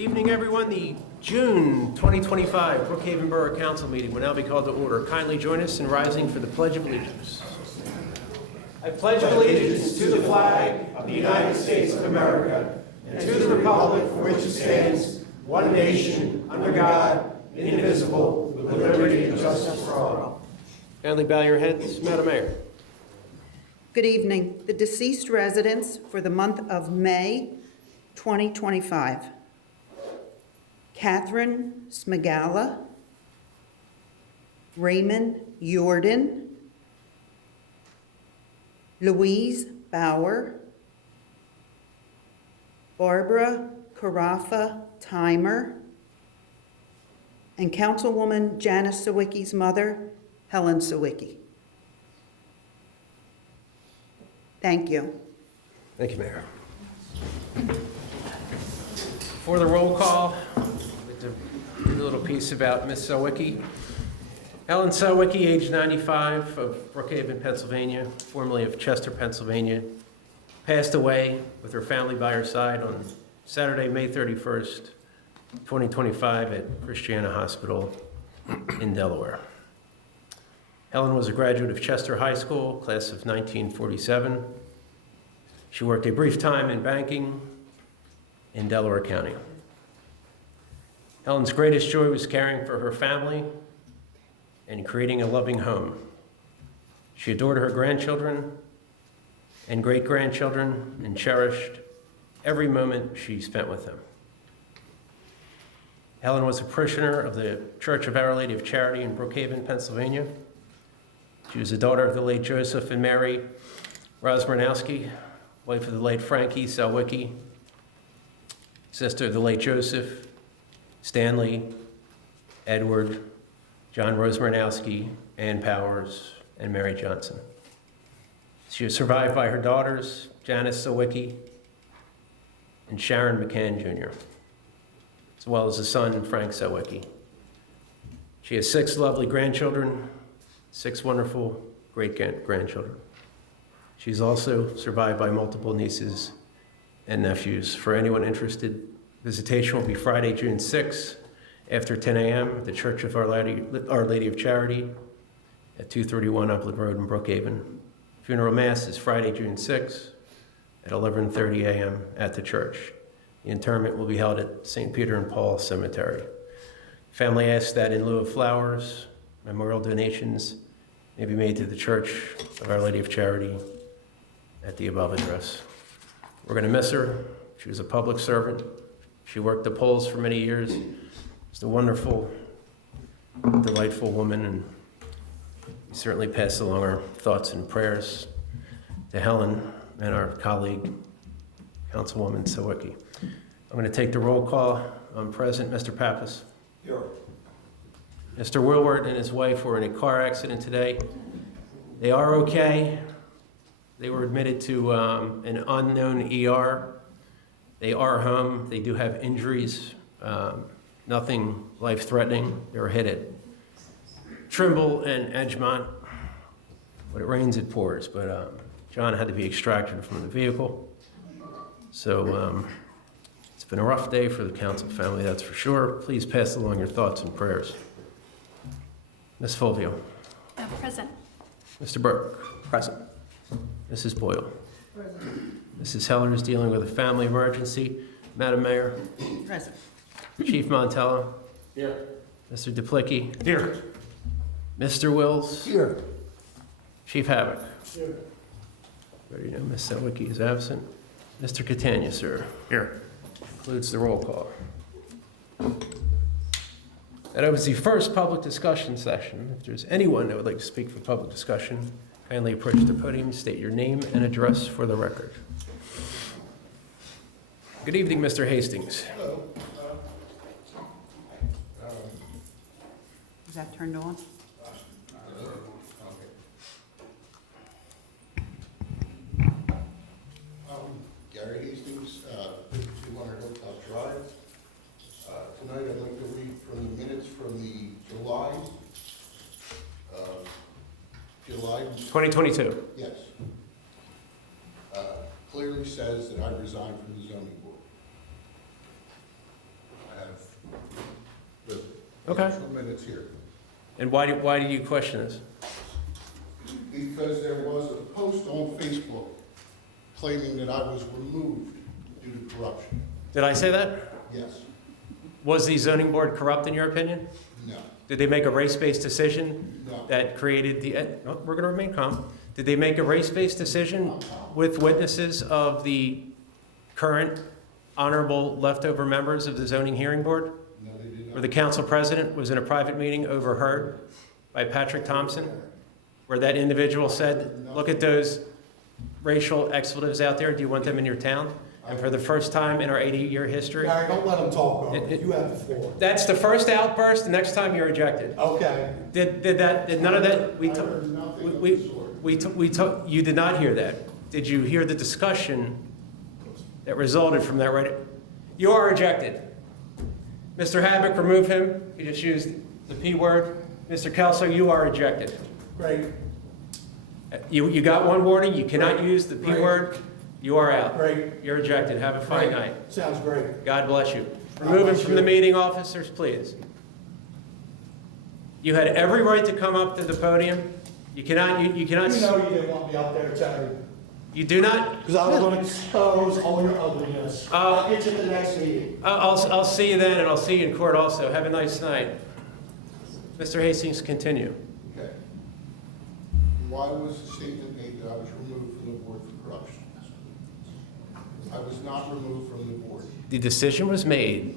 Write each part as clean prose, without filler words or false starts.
Evening, everyone. The June 2025 Brookhaven Borough Council meeting will now be called to order. Kindly join us in rising for the Pledge of Allegiance. I pledge allegiance to the flag of the United States of America and to the republic for which it stands, one nation, under God, indivisible, with liberty and justice for all. Kindly bow your heads. Madam Mayor. Good evening. The deceased residents for the month of May 2025. Catherine Smagala, Raymond Jordan, Louise Bauer, Barbara Carafa Timer, and Councilwoman Janice Sawicki's mother, Helen Sawicki. Thank you. Thank you, Mayor. For the roll call, I'd like to read a little piece about Miss Sawicki. Helen Sawicki, age 95, of Brookhaven, Pennsylvania, formerly of Chester, Pennsylvania, passed away with her family by her side on Saturday, May 31st, 2025 at Christiana Hospital in Delaware. Helen was a graduate of Chester High School, class of 1947. She worked a brief time in banking in Delaware County. Helen's greatest joy was caring for her family and creating a loving home. She adored her grandchildren and great-grandchildren and cherished every moment she spent with them. Helen was a parishioner of the Church of Our Lady of Charity in Brookhaven, Pennsylvania. She was the daughter of the late Joseph and Mary Rosmanowski, wife of the late Frankie Sawicki, sister of the late Joseph, Stanley, Edward, John Rosmanowski, Ann Powers, and Mary Johnson. She was survived by her daughters, Janice Sawicki and Sharon McCann Jr., as well as a son, Frank Sawicki. She has 6 lovely grandchildren, 6 wonderful great-grandchildren. She's also survived by multiple nieces and nephews. For anyone interested, visitation will be Friday, June 6th, after 10 a.m. at the Church of Our Lady of Charity at 231 Upland Road in Brookhaven. Funeral Mass is Friday, June 6th at 11:30 a.m. at the church. The interment will be held at St. Peter and Paul Cemetery. Family asks that in lieu of flowers, memorial donations may be made to the Church of Our Lady of Charity at the above address. We're going to miss her. She was a public servant. She worked the polls for many years. She's a wonderful, delightful woman, and we certainly pass along our thoughts and prayers to Helen and our colleague, Councilwoman Sawicki. I'm going to take the roll call. I'm present. Mr. Pappas. Here. Mr. Willward and his wife were in a car accident today. They are okay. They were admitted to an unknown ER. They are home. They do have injuries, nothing life-threatening. They were hit at Trimble and Edgemont. When it rains, it pours. But John had to be extracted from the vehicle. So it's been a rough day for the council family, that's for sure. Please pass along your thoughts and prayers. Ms. Fulvio. Present. Mr. Burke. Present. Mrs. Boyle. Present. Mrs. Heller is dealing with a family emergency. Madam Mayor. Present. Chief Montello. Here. Mr. Duplicki. Here. Mr. Wills. Here. Chief Havoc. Here. Already know Ms. Sawicki is absent. Mr. Catania, sir. Here. Concludes the roll call. That opens the first public discussion session. If there's anyone that would like to speak for public discussion, kindly approach the podium, state your name and address for the record. Good evening, Mr. Hastings. Hello. Is that turned on? Gary Hastings, 5200 Hilltop Drive. Tonight I'd like to read from the minutes from the July 2022. Yes. Clearly says that I resigned from the zoning board. Okay. actual minutes here. And why do you question this? Because there was a post on Facebook claiming that I was removed due to corruption. Did I say that? Yes, Was the zoning board corrupt in your opinion? no, Did they make a race-based decision no. that created the, oh, we're going to remain calm. Did they make a race-based decision with witnesses of the current honorable leftover members of the zoning hearing board? No, they did Where not. the council president was in a private meeting overheard by Patrick Thompson, where that individual said, look at those racial expletives out there, do you want them in your town? And for the first time in our 80-year history, Gary, don't let him talk, bro. It- You have the floor. that's the first outburst, the next time you're ejected. Okay. Did none of that, I heard nothing of the sort. you did not hear that. Did you hear the discussion that resulted from that, right? You are ejected. Mr. Havoc, remove him. He just used the P word. Mr. Kelso, you are ejected. Great, You got one warning, you cannot Right. use the P Right. word. You are out. great. You're ejected. Have a fine Great. night. Sounds great. God bless you. God Remove him bless from the you. meeting, officers, please. You had every right to come up to the podium. You cannot, You know you didn't want me up there, Terry, you do not. because I was going to expose all your ugliness. I'll get you at the next meeting. I'll see you then, and I'll see you in court also. Have a nice night. Mr. Hastings, continue. Okay. Why was the statement made that I was removed from the board for corruption? I was not removed from the board. The decision was made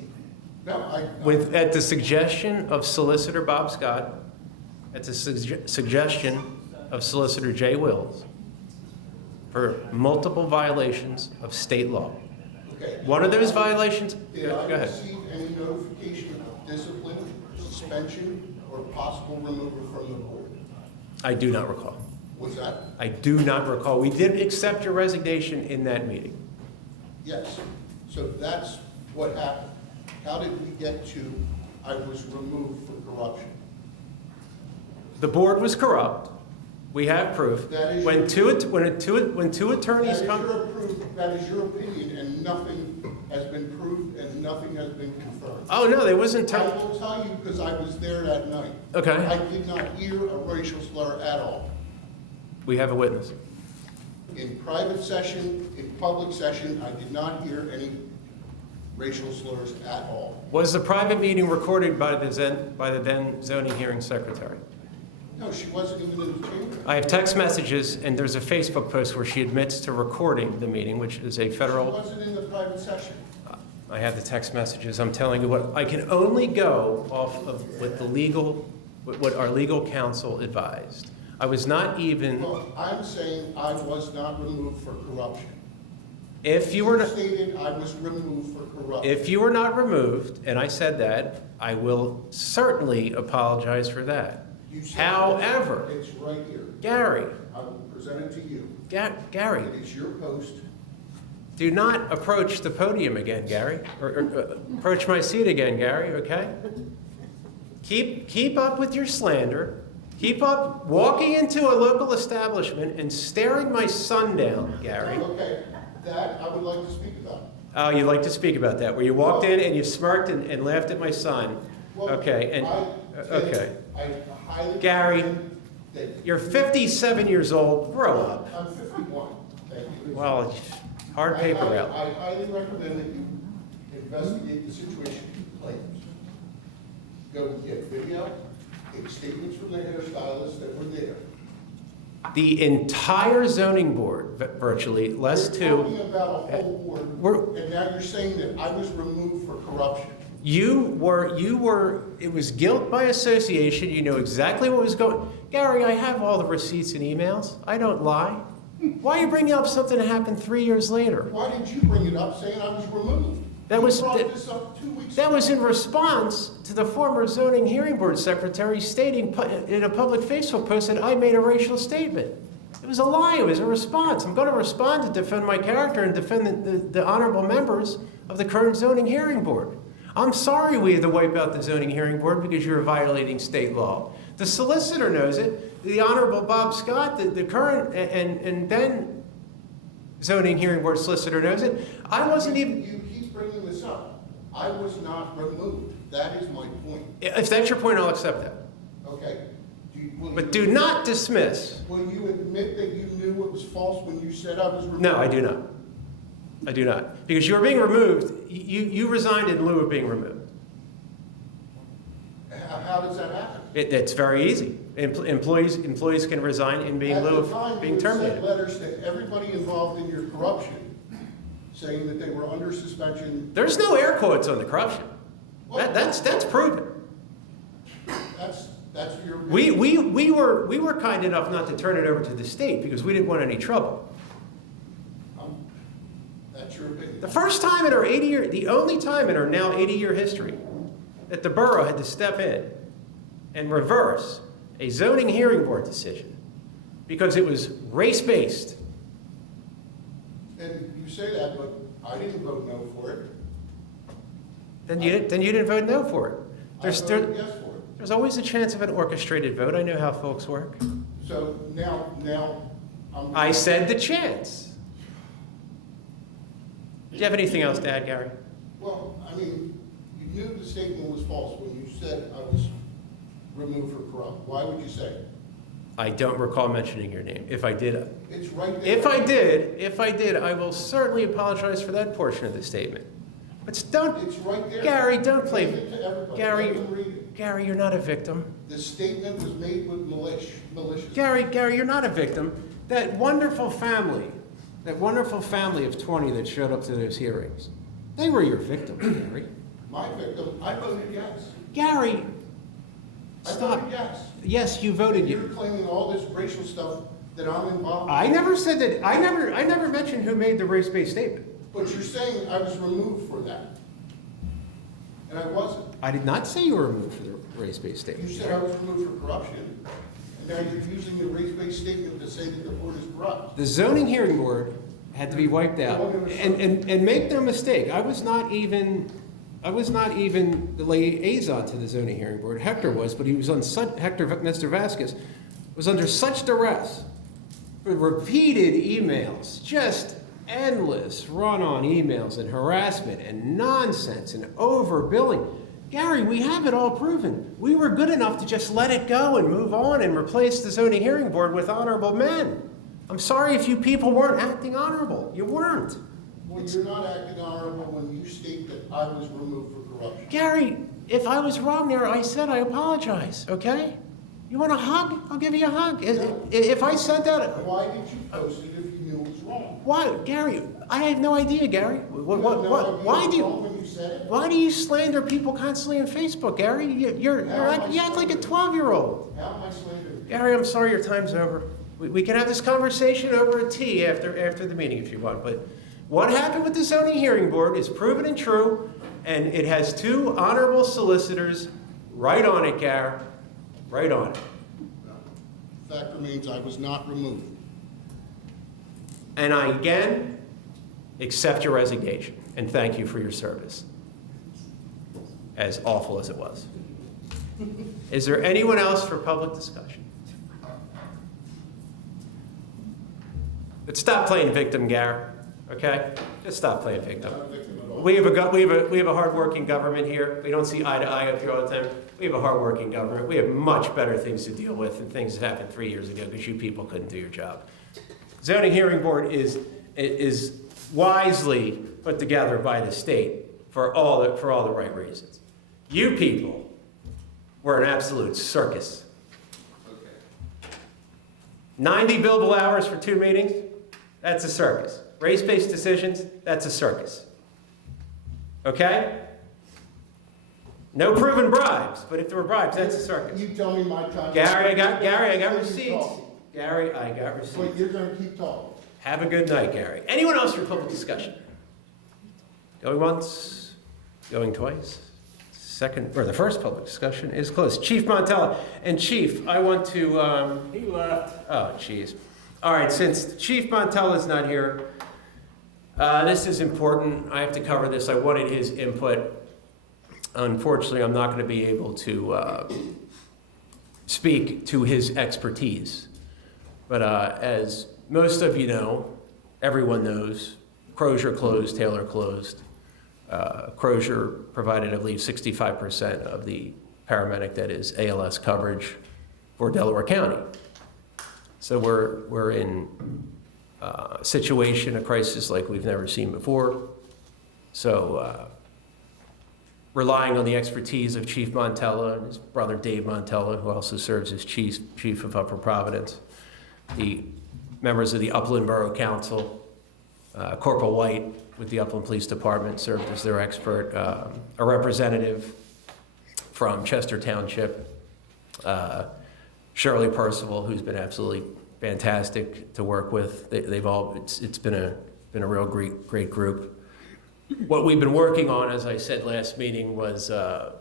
No, at the suggestion of Solicitor Bob Scott, at the suggestion of Solicitor Jay Wills, for multiple violations of state law. okay. One of those violations, Did go I ahead. receive any notification of discipline, suspension, or possible removal from the board? I do not recall. Was that? I do not recall. We did accept your resignation in that meeting. Yes. So that's what happened. How did we get to, I was removed for corruption? The board was corrupt. We have proof. That is When your- two That attorneys is come, your proof, that is your opinion, and nothing has been proved and nothing has been confirmed. oh no, they wasn't, I will tell you because I was there that night. okay, I did not hear a racial slur at all. we have a witness. In private session, in public session, I did not hear any racial slurs at all. Was the private meeting recorded by the then zoning hearing secretary? No, she wasn't even in the chamber. I have text messages, and there's a Facebook post where she admits to recording the meeting, which is a She federal, wasn't in the private session. I have the text messages, I'm telling you what, I can only go off of what our legal counsel advised. I was not even, Well, I'm saying I was not removed for corruption. if you were You not, stated I was removed for corruption. if you were not removed, and I said that, I will certainly apologize for that. You said However, it's right here. Gary, I will present it to you. Gary, It is your post. do not approach the podium again, Gary, or approach my seat again, Gary, okay? Keep up with your slander. Keep up walking into a local establishment and staring my son down, Gary. Okay, that I would like to speak about. Oh, you'd like to speak about that, where you walked in and you smirked and laughed at my son. Well, Okay, and, okay. I highly Gary, recommend that. You're 57 years old, grow up. I'm 51, thank you. Well, hard paper I route. highly recommend that you investigate the situation he claims. Go get video, take statements from the hairstylists that were there. The entire zoning board, virtually, less We're two, talking about a whole board, We're- and now you're saying that I was removed for corruption. you were, it was guilt by association, you know exactly what was going. Gary, I have all the receipts and emails, I don't lie. Why are you bringing up something that happened 3 years later? Why did you bring it up saying I was removed? That was- You brought this up 2 weeks ago. That was in response to the former zoning hearing board secretary stating in a public Facebook post that I made a racial statement. It was a lie, it was a response. I'm going to respond to defend my character and defend the honorable members of the current zoning hearing board. I'm sorry we had to wipe out the zoning hearing board because you're violating state law. The solicitor knows it, the Honorable Bob Scott, the current and then zoning hearing board solicitor knows it. I wasn't even, You keep bringing this up. I was not removed. That is my point. If that's your point, I'll accept that. Okay? But do not dismiss. Will you admit that you knew it was false when you said I was removed? No, I do not. I do not. Because you were being removed, you resigned in lieu of being removed. How does that happen? It's very easy. Employees can resign in being lieu of being At the time, you terminated. sent letters to everybody involved in your corruption, saying that they were under suspension. There's no air quotes on the corruption. That's proven. That's your. We were kind enough not to turn it over to the state because we didn't want any trouble. That's your opinion. The first time in our 80-year, the only time in our now 80-year history that the borough had to step in and reverse a zoning hearing board decision because it was race-based. And you say that, but I didn't vote no for it. Then you didn't vote no for it. I voted yes for it. There's always a chance of an orchestrated vote. I know how folks work. So now, I'm. I said the chance. Do you have anything else to add, Gary? Well, I mean, you knew the statement was false when you said I was removed for corrupt. Why would you say it? I don't recall mentioning your name. If I did, It's right there. if I did, I will certainly apologize for that portion of the statement. But don't, It's right there. Gary, don't play. Give it to everybody. Gary, Let them read it. Gary, you're not a victim. The statement was made with malicious. Gary, you're not a victim. That wonderful family of 20 that showed up to those hearings, they were your victim, Gary. My victim, I voted yes. Gary, I stop. voted yes. Yes, you voted. You're claiming all this racial stuff that I'm involved in. I never said that. I never mentioned who made the race-based statement. But you're saying I was removed for that. And I wasn't. I did not say you were removed for the race-based You statement. said I was removed for corruption. And now you're using the race-based statement to say that the board is corrupt. The zoning hearing board had to be wiped out. And make no mistake, I was not even the liaison to the zoning hearing board. Hector was, but he was on Mr. Vasquez was under such duress for repeated emails, just endless run-on emails and harassment and nonsense and overbilling. Gary, we have it all proven. We were good enough to just let it go and move on and replace the zoning hearing board with honorable men. I'm sorry if you people weren't acting honorable. You weren't. Well, you're not acting honorable when you state that I was removed for corruption. Gary, if I was wrong there, I said I apologize, okay? You want a hug? I'll give you a hug. If I sent out Why did you post it if you knew it was wrong? Why, Gary? I have no idea, Gary. Why do you slander people constantly on Facebook, Gary? You act like a 12-year-old. How am I slandering? Gary, I'm sorry, your time's over. We can have this conversation over a tea after the meeting if you want, but what happened with the zoning hearing board is proven and true, and it has two honorable solicitors. Right on it, Gary. Right on it. Fact remains, I was not removed. And I again accept your resignation and thank you for your service, as awful as it was. Is there anyone else for public discussion? But stop playing victim, Gary. Okay? Just stop playing victim. Not a victim at all. We have a hardworking government here. We don't see eye to eye up here all the time. We have a hardworking government. We have much better things to deal with than things that happened 3 years ago because you people couldn't do your job. Zoning hearing board is wisely put together by the state for all the right reasons. You people were an absolute circus. 90 billable hours for 2 meetings, that's a circus. Race-based decisions, that's a circus. Okay? No proven bribes, but if there were bribes, that's a circus. You tell me my time. Gary, I got Keep receipts. talking. Gary, I got But receipts. you're gonna keep talking. Have a good night, Gary. Anyone else for public discussion? Going once, going twice. The first public discussion is closed. Chief Montella. And Chief, I want to, He left. oh, geez. All right, since Chief Montella's not here, this is important. I have to cover this. I wanted his input. Unfortunately, I'm not going to be able to speak to his expertise. But as most of you know, everyone knows, Crozier closed, Taylor closed. Crozier provided, I believe, 65% of the paramedic that is ALS coverage for Delaware County. So we're in a situation, a crisis like we've never seen before. So relying on the expertise of Chief Montella and his brother Dave Montella, who also serves as chief of Upper Providence, the members of the Upland Borough Council, Corporal White with the Upland Police Department served as their expert, a representative from Chester Township, Shirley Percival, who's been absolutely fantastic to work with. It's been a real great group. What we've been working on, as I said last meeting, was a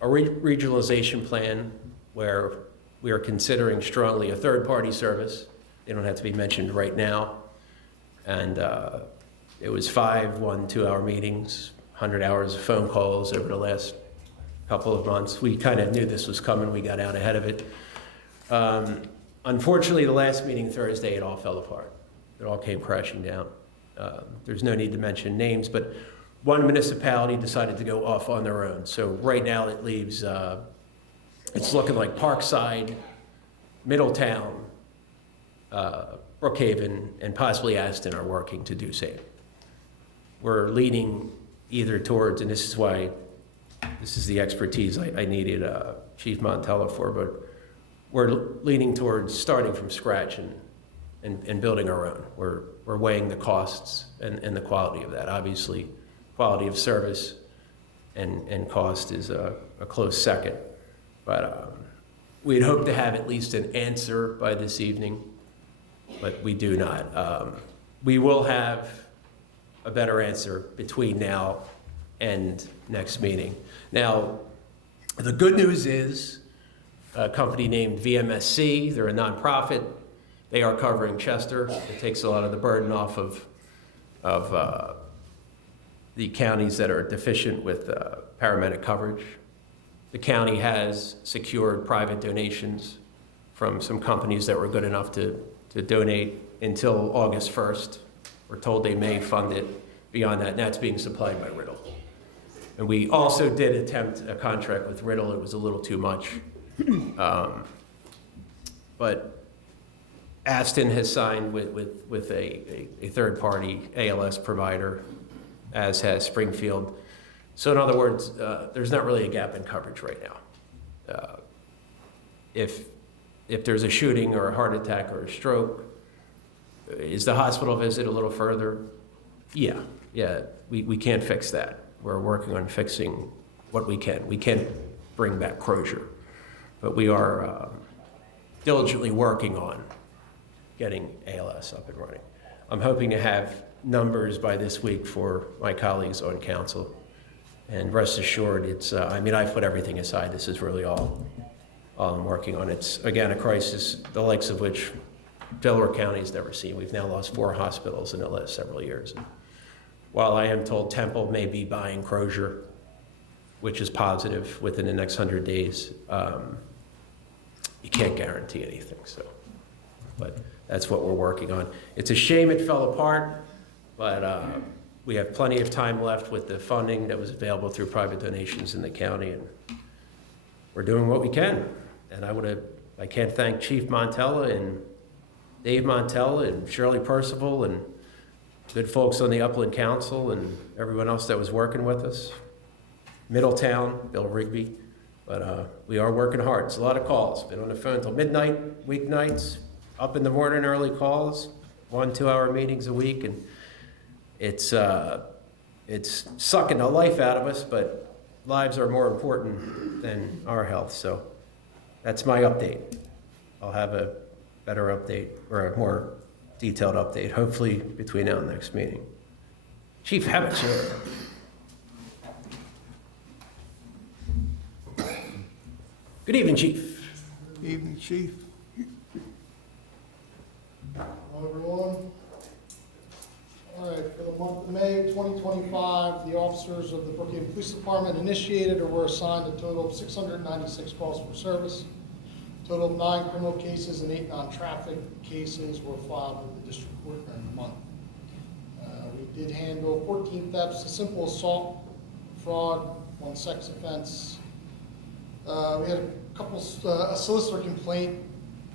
regionalization plan where we are considering strongly a third-party service. They don't have to be mentioned right now. And it was 5 1-2-hour meetings, 100 hours of phone calls over the last couple of months. We kind of knew this was coming. We got out ahead of it. Unfortunately, the last meeting Thursday, it all fell apart. It all came crashing down. There's no need to mention names, but one municipality decided to go off on their own. So right now it leaves, it's looking like Parkside, Middletown, Brookhaven, and possibly Aston are working to do same. We're leaning either towards, and this is why this is the expertise I needed Chief Montella for, but we're leaning towards starting from scratch and building our own. We're weighing the costs and the quality of that. Obviously, quality of service and cost is a close second. But we'd hope to have at least an answer by this evening, but we do not. We will have a better answer between now and next meeting. Now, the good news is a company named VMSC, they're a nonprofit. They are covering Chester. It takes a lot of the burden off of the counties that are deficient with paramedic coverage. The county has secured private donations from some companies that were good enough to donate until August 1st. We're told they may fund it beyond that, and that's being supplied by Riddle. And we also did attempt a contract with Riddle. It was a little too much. But Aston has signed with a third-party ALS provider, as has Springfield. So in other words, there's not really a gap in coverage right now. If there's a shooting or a heart attack or a stroke, is the hospital visit a little further? Yeah, we can't fix that. We're working on fixing what we can. We can't bring back Crozier, but we are diligently working on getting ALS up and running. I'm hoping to have numbers by this week for my colleagues on council. And rest assured, it's, I've put everything aside. This is really all I'm working on. It's, again, a crisis, the likes of which Delaware County has never seen. We've now lost 4 hospitals in the last several years. While I am told Temple may be buying Crozier, which is positive within the next 100 days, you can't guarantee anything, so. But that's what we're working on. It's a shame it fell apart, but we have plenty of time left with the funding that was available through private donations in the county, and we're doing what we can. And I can't thank Chief Montella and Dave Montella and Shirley Percival and good folks on the Upland Council and everyone else that was working with us. Middletown, Bill Rigby, but we are working hard. It's a lot of calls. Been on the phone till midnight, weeknights, up in the morning, early calls, 1-2-hour meetings a week, and it's sucking the life out of us, but lives are more important than our health, so that's my update. I'll have a better update, or a more detailed update, hopefully between now and next meeting. Chief Habitzer. Good evening, Chief. Evening, Chief. Hello, everyone. All right, for the month of May 2025, the officers of the Brookhaven Police Department initiated or were assigned a total of 696 calls for service. A total of 9 criminal cases and 8 non-traffic cases were filed with the district court during the month. We We did handle 14 thefts, a simple assault, fraud, 1 sex offense. We had a solicitor complaint.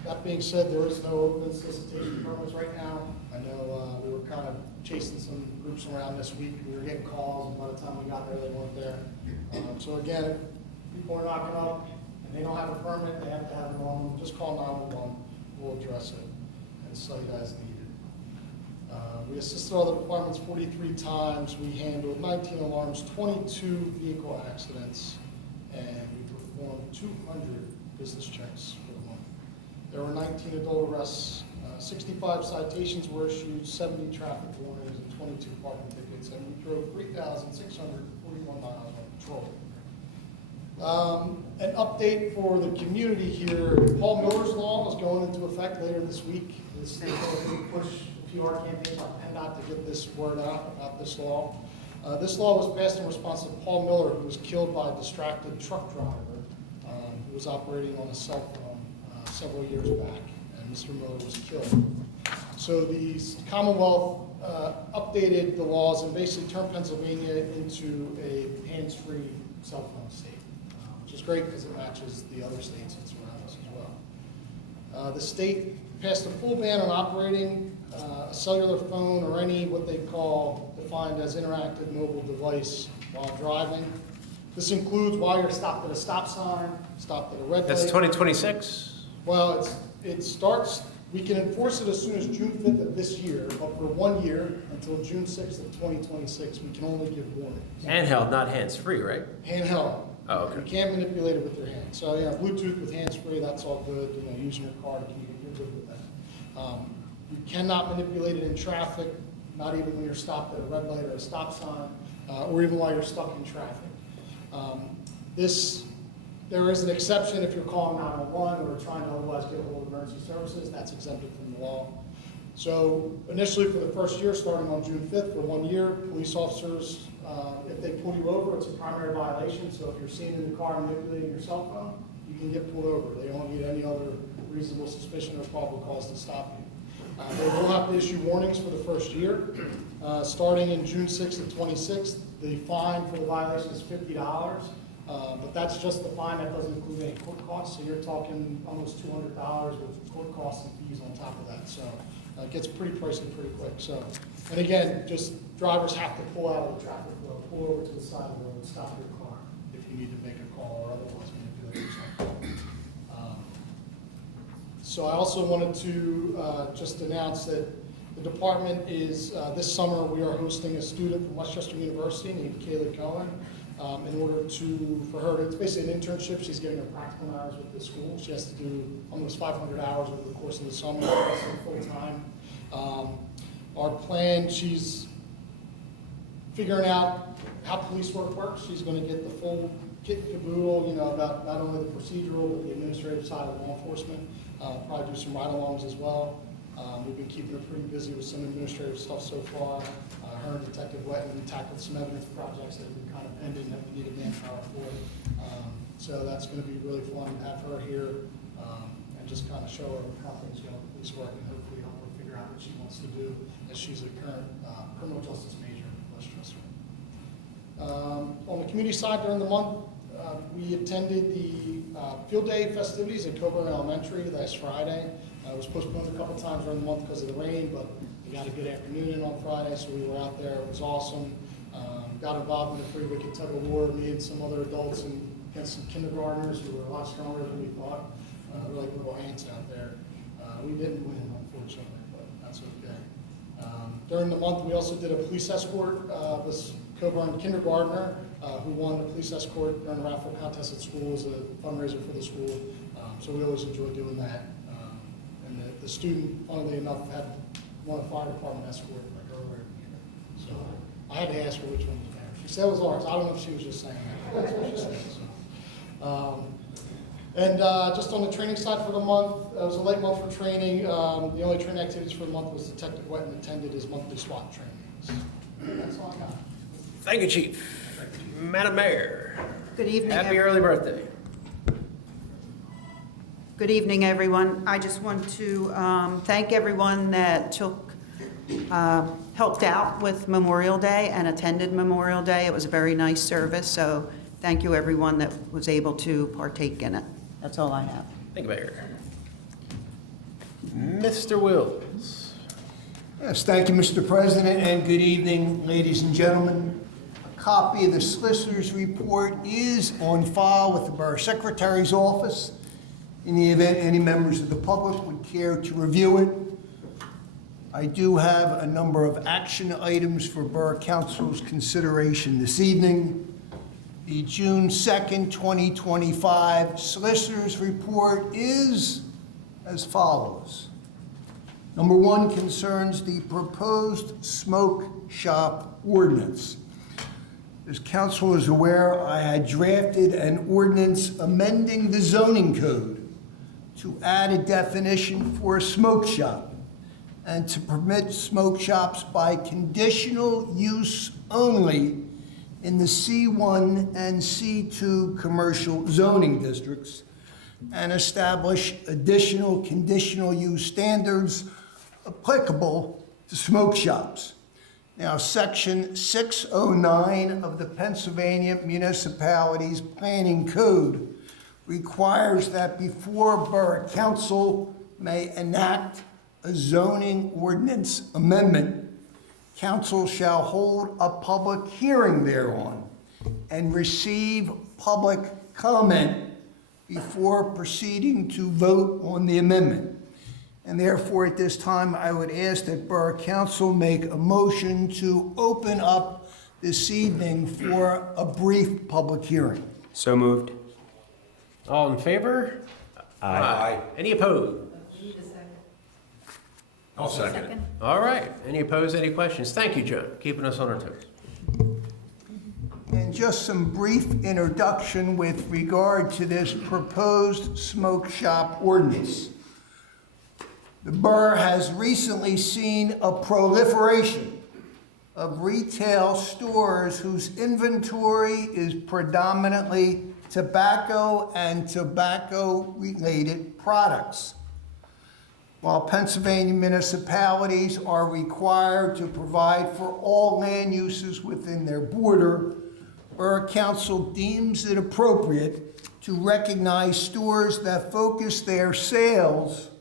That being said, there is no open solicitation permits right now. I know we were kind of chasing some groups around this week. We were getting calls, and by the time we got there, they weren't there. So again, if people are knocking up and they don't have a permit, they have to have one, just call 911. We'll address it and cite as needed. We assisted other departments 43 times. We handled 19 alarms, 22 vehicle accidents, and we performed 200 business checks for the month. There were 19 adult arrests, 65 citations were issued, 70 traffic warnings, and 22 parking tickets, and we drove 3,641 miles on patrol. An update for the community here, Paul Miller's Law is going into effect later this week. This is a big push, a PR campaign by PennDOT to get this word out about this law. This law was passed in response to Paul Miller, who was killed by a distracted truck driver who was operating on a cell phone several years back, and Mr. Miller was killed. So the Commonwealth updated the laws and basically turned Pennsylvania into a hands-free cell phone state, which is great because it matches the other states that surround us as well. The state passed a full ban on operating a cellular phone or any what they call defined as interactive mobile device while driving. This includes while you're stopped at a stop sign, stopped at a red light. That's 2026? Well, it starts, we can enforce it as soon as June 5th of this year, but for 1 year until June 6th of 2026, we can only give warnings. Handheld, not hands-free, right? Handheld. Oh, okay. You can't manipulate it with your hand. So, Bluetooth with hands-free, that's all good. Using your car to keep it, you're good with that. You cannot manipulate it in traffic, not even when you're stopped at a red light or a stop sign, or even while you're stuck in traffic. There is an exception if you're calling 911 or trying to otherwise get a hold of emergency services. That's exempted from the law. So initially for the first year, starting on June 5th, for 1 year, police officers, if they pull you over, it's a primary violation. So if you're seen in the car manipulating your cell phone, you can get pulled over. They don't need any other reasonable suspicion or probable cause to stop you. They will have to issue warnings for the first year. Starting in June 6th and 26th, the fine for the violation is $50. But that's just the fine, that doesn't include any court costs, so you're talking almost $200 with court costs and fees on top of that, so it gets pretty pricey pretty quick. So, and again, just drivers have to pull out of the traffic flow, pull over to the side of the road, stop your car if you need to make a call or otherwise manipulate yourself. So I also wanted to just announce that the department is, this summer we are hosting a student from Westchester University named Kayla Cohen. In order for her, it's basically an internship. She's getting her practical hours with the school. She has to do almost 500 hours over the course of the summer, full time. Our plan, she's figuring out how police work works. She's going to get the full kit and caboodle, about not only the procedural, but the administrative side of law enforcement. Probably do some ride-alongs as well. We've been keeping her pretty busy with some administrative stuff so far. Her and Detective Wetton tackled some evidence projects that have been kind of pending that we needed manpower for. So that's going to be really fun to have her here and just kind of show her how things go with police work and hopefully help her figure out what she wants to do, as she's a current criminal justice major in Westchester. On the community side during the month, we attended the field day festivities at Coburn Elementary last Friday. It was postponed a couple times during the month because of the rain, but we got a good afternoon in on Friday, so we were out there. It was awesome. Got involved in the Free Wicked Tug of War, me and some other adults and against some kindergartners who were a lot stronger than we thought. They're like little ants out there. We didn't win, unfortunately, but that's okay. During the month, we also did a police escort. This Coburn kindergartner who won the police escort during a raffle contest at school as a fundraiser for the school. So we always enjoy doing that. And the student, funnily enough, had won a fire department escort like earlier in the year. So I had to ask her which one was there. She said it was ours. I don't know if she was just saying that. That's what she said. So. And just on the training side for the month, it was a late month for training. The only training activities for the month was Detective Wetton attended his monthly SWAT trainings. That's all I got. Thank you, Chief. Madam Mayor. Good evening. Happy early birthday. Good evening, everyone. I just want to thank everyone that took helped out with Memorial Day and attended Memorial Day. It was a very nice service, so thank you everyone that was able to partake in it. That's all I have. Thank you, Mayor. Mr. Wills. Yes, thank you, Mr. President, and good evening, ladies and gentlemen. A copy of the solicitor's report is on file with the Borough Secretary's office. In the event any members of the public would care to review it, I do have a number of action items for Borough Council's consideration this evening. The June 2nd, 2025 solicitor's report is as follows. Number one concerns the proposed smoke shop ordinance. As council is aware, I had drafted an ordinance amending the zoning code to add a definition for a smoke shop and to permit smoke shops by conditional use only in the C1 and C2 commercial zoning districts and establish additional conditional use standards applicable to smoke shops. Now, Section 609 of the Pennsylvania Municipalities Planning Code requires that before Borough Council may enact a zoning ordinance amendment, Council shall hold a public hearing thereon and receive public comment before proceeding to vote on the amendment. And therefore, at this time, I would ask that Borough Council make a motion to open up this evening for a brief public hearing. So moved. All in favor? Aye. Any opposed? I'll second it. All right. Any opposed, any questions? Thank you, Joe, keeping us on our toes. And just some brief introduction with regard to this proposed smoke shop ordinance. The borough has recently seen a proliferation of retail stores whose inventory is predominantly tobacco and tobacco-related products. While Pennsylvania municipalities are required to provide for all land uses within their border, Borough Council deems it appropriate to recognize stores that focus their sales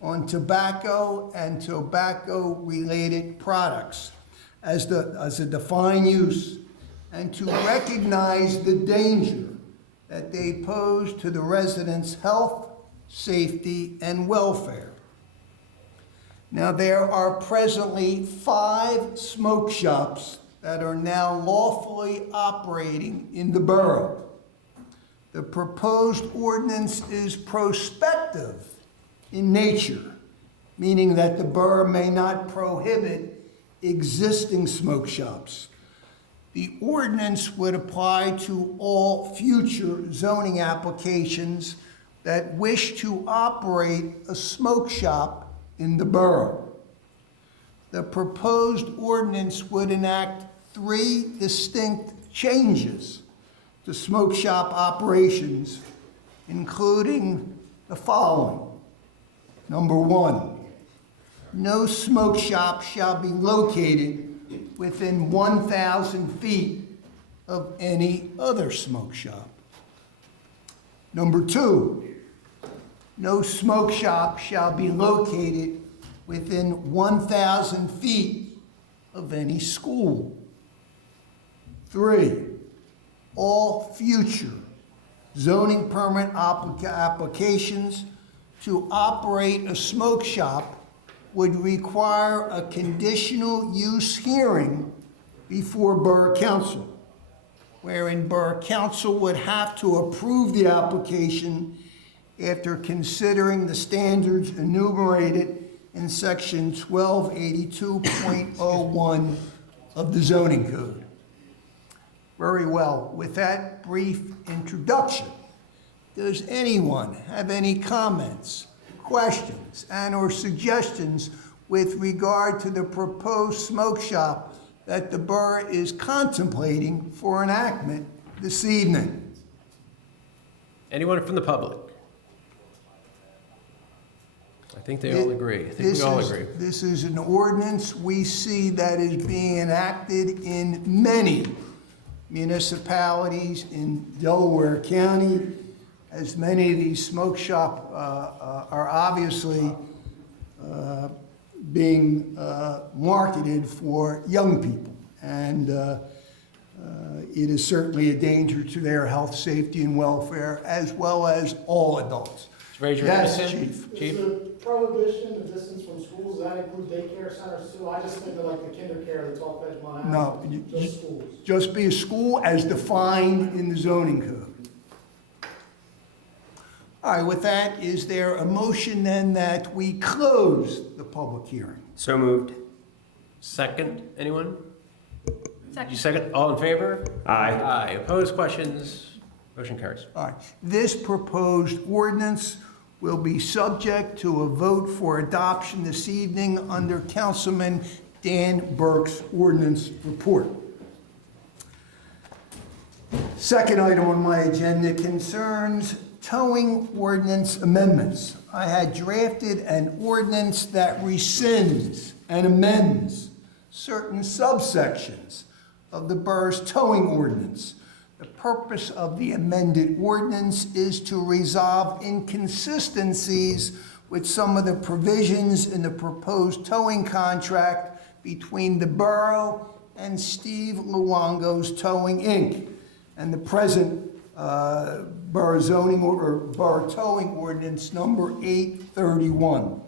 on tobacco and tobacco-related products as a defined use, and to recognize the danger that they pose to the residents' health, safety, and welfare. Now, there are presently 5 smoke shops that are now lawfully operating in the borough. The proposed ordinance is prospective in nature, meaning that the borough may not prohibit existing smoke shops. The ordinance would apply to all future zoning applications that wish to operate a smoke shop in the borough. The proposed ordinance would enact 3 distinct changes to smoke shop operations, including the following. Number 1, no smoke shop shall be located within 1,000 feet of any other smoke shop. Number 2, no smoke shop shall be located within 1,000 feet of any school. 3, all future zoning permit applications to operate a smoke shop would require a conditional use hearing before Borough Council, wherein Borough Council would have to approve the application after considering the standards enumerated in section 1282.01 of the zoning code. Very well. With that brief introduction, does anyone have any comments, questions, and/or suggestions with regard to the proposed smoke shop that the borough is contemplating for enactment this evening? Anyone from the public? I think they all agree. I think This we all is- agree. This is an ordinance we see that is being enacted in many municipalities in Delaware County, as many of these smoke shop are obviously being marketed for young people. And it is certainly a danger to their health, safety, and welfare, as well as all adults. Raise your hand, Yes, Tim. Chief. Is Chief? the prohibition, the distance from schools, does that include daycare centers too? I just think of like the kinder care that's off edge of my house. No, Just schools. just be a school as defined in the zoning code. All right, with that, is there a motion then that we close the public hearing? So moved. Second, anyone? You second, all in favor? Aye. Aye. Opposed, questions? Motion carries. All right, this proposed ordinance will be subject to a vote for adoption this evening under Councilman Dan Burke's ordinance report. Second item on my agenda concerns towing ordinance amendments. I had drafted an ordinance that rescinds and amends certain subsections of the borough's towing ordinance. The purpose of the amended ordinance is to resolve inconsistencies with some of the provisions in the proposed towing contract between the borough and Steve Luongo's Towing, Inc., and the present borough zoning or borough towing ordinance number 831.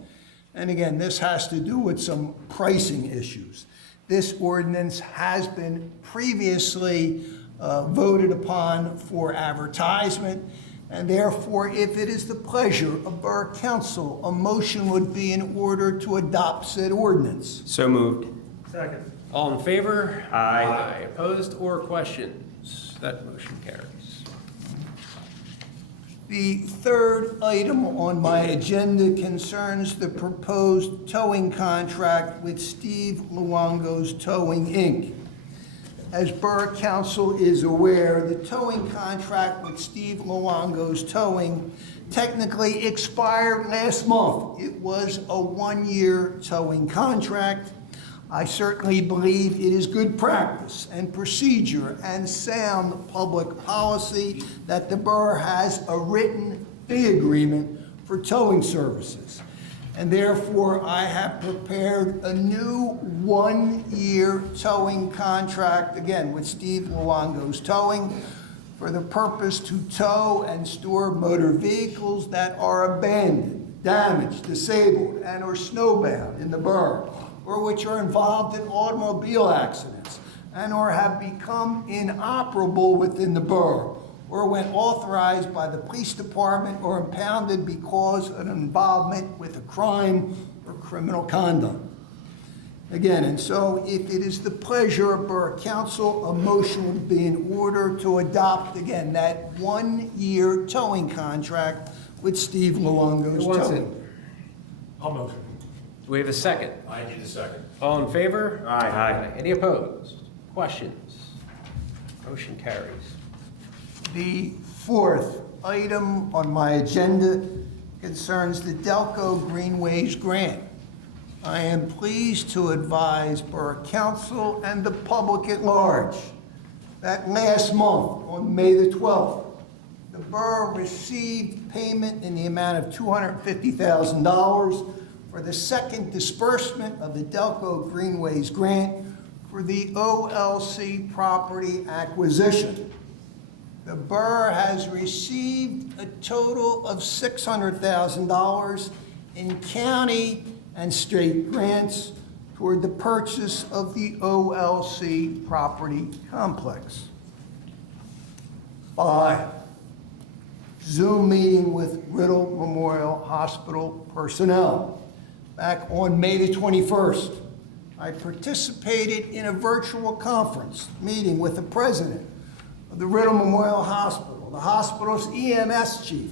And again, this has to do with some pricing issues. This ordinance has been previously voted upon for advertisement, and therefore, if it is the pleasure of Borough Council, a motion would be in order to adopt said ordinance. So moved. All in favor? Aye. Opposed or questions? That motion carries. The third item on my agenda concerns the proposed towing contract with Steve Luongo's Towing, Inc. As Borough Council is aware, the towing contract with Steve Luongo's Towing technically expired last month. It was a one-year towing contract. I certainly believe it is good practice and procedure and sound public policy that the borough has a written fee agreement for towing services. And therefore, I have prepared a new one-year towing contract, again, with Steve Luongo's Towing, for the purpose to tow and store motor vehicles that are abandoned, damaged, disabled, and or snowbound in the borough, or which are involved in automobile accidents, and or have become inoperable within the borough, or when authorized by the police department or impounded because of an involvement with a crime or criminal conduct. Again, and so if it is the pleasure of Borough Council, a motion would be in order to adopt, again, that one-year towing contract with Steve Luongo's Who wants it? Towing. I'll motion. Do we have a second? I need a second. All in favor? Aye. Any opposed? Questions? Motion carries. The fourth item on my agenda concerns the Delco Greenways Grant. I am pleased to advise Borough Council and the public at large that last month, on May the 12th, the borough received payment in the amount of $250,000 for the second disbursement of the Delco Greenways Grant for the OLC property acquisition. The borough has received a total of $600,000 in county and state grants toward the purchase of the OLC property complex. 5, Zoom meeting with Riddle Memorial Hospital personnel. Back on May the 21st, I participated in a virtual conference meeting with the president of the Riddle Memorial Hospital, the hospital's EMS chief,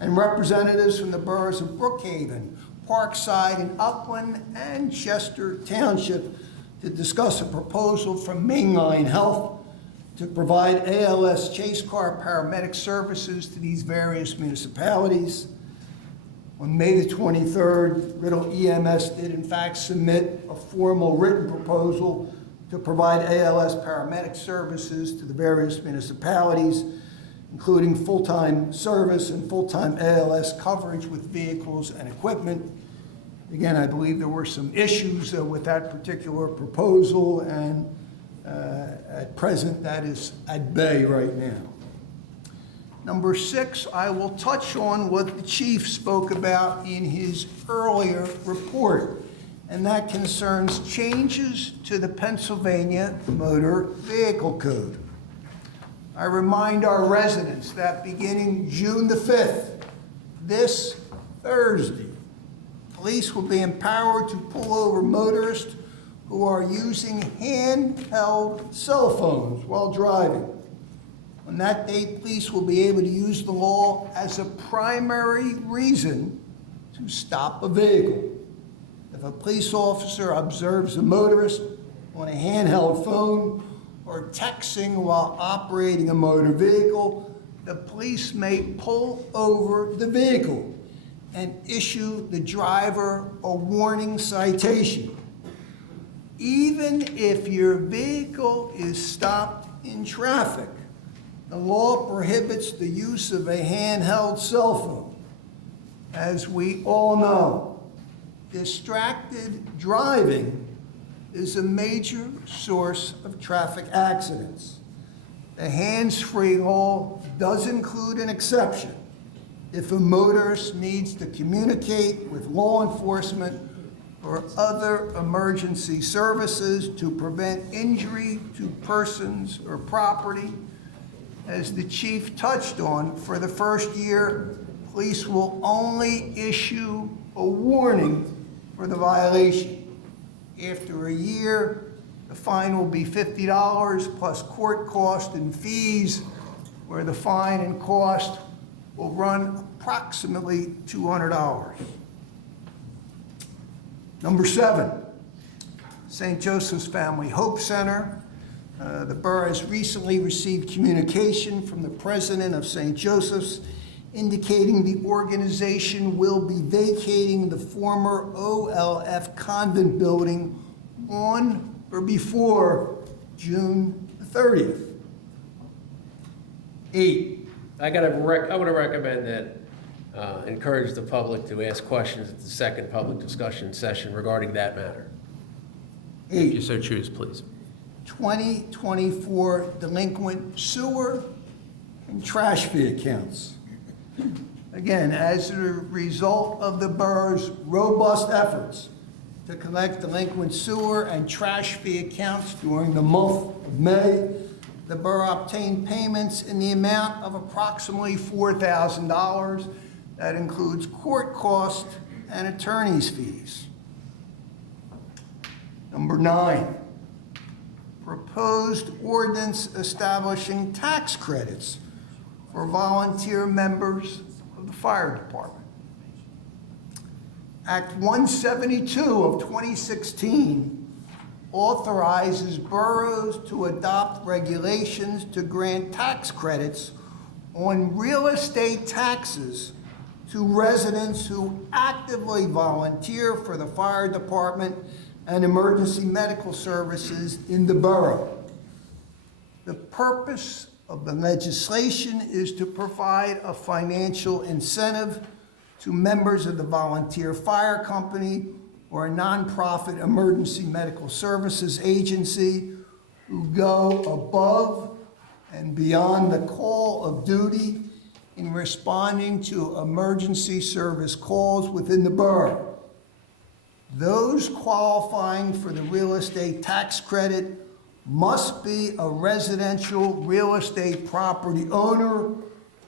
and representatives from the boroughs of Brookhaven, Parkside, and Upland, and Chester Township to discuss a proposal from Mainline Health to provide ALS chase car paramedic services to these various municipalities. On May the 23rd, Riddle EMS did in fact submit a formal written proposal to provide ALS paramedic services to the various municipalities, including full-time service and full-time ALS coverage with vehicles and equipment. Again, I believe there were some issues with that particular proposal, and at present, that is at bay right now. Number 6, I will touch on what the chief spoke about in his earlier report, and that concerns changes to the Pennsylvania Motor Vehicle Code. I remind our residents that beginning June the 5th, this Thursday, police will be empowered to pull over motorists who are using handheld cell phones while driving. On that date, police will be able to use the law as a primary reason to stop a vehicle. If a police officer observes a motorist on a handheld phone or texting while operating a motor vehicle, the police may pull over the vehicle and issue the driver a warning citation. Even if your vehicle is stopped in traffic, the law prohibits the use of a handheld cell phone. As we all know, distracted driving is a major source of traffic accidents. The hands-free law does include an exception if a motorist needs to communicate with law enforcement or other emergency services to prevent injury to persons or property. As the chief touched on, for the first year, police will only issue a warning for the violation. After a year, the fine will be $50 plus court cost and fees, where the fine and cost will run approximately $200. Number 7, St. Joseph's Family Hope Center. The borough has recently received communication from the president of St. Joseph's indicating the organization will be vacating the former OLF convent building on or before June 30th. 8, I want to recommend that, encourage the public to ask questions at the second public discussion session regarding that matter. If you 8, so choose, please. 2024 delinquent sewer and trash fee accounts. Again, as a result of the borough's robust efforts to collect delinquent sewer and trash fee accounts during the month of May, the borough obtained payments in the amount of approximately $4,000. That includes court costs and attorney's fees. Number 9, proposed ordinance establishing tax credits for volunteer members of the fire department. Act 172 of 2016 authorizes boroughs to adopt regulations to grant tax credits on real estate taxes to residents who actively volunteer for the fire department and emergency medical services in the borough. The purpose of the legislation is to provide a financial incentive to members of the volunteer fire company or a nonprofit emergency medical services agency who go above and beyond the call of duty in responding to emergency service calls within the borough. Those qualifying for the real estate tax credit must be a residential real estate property owner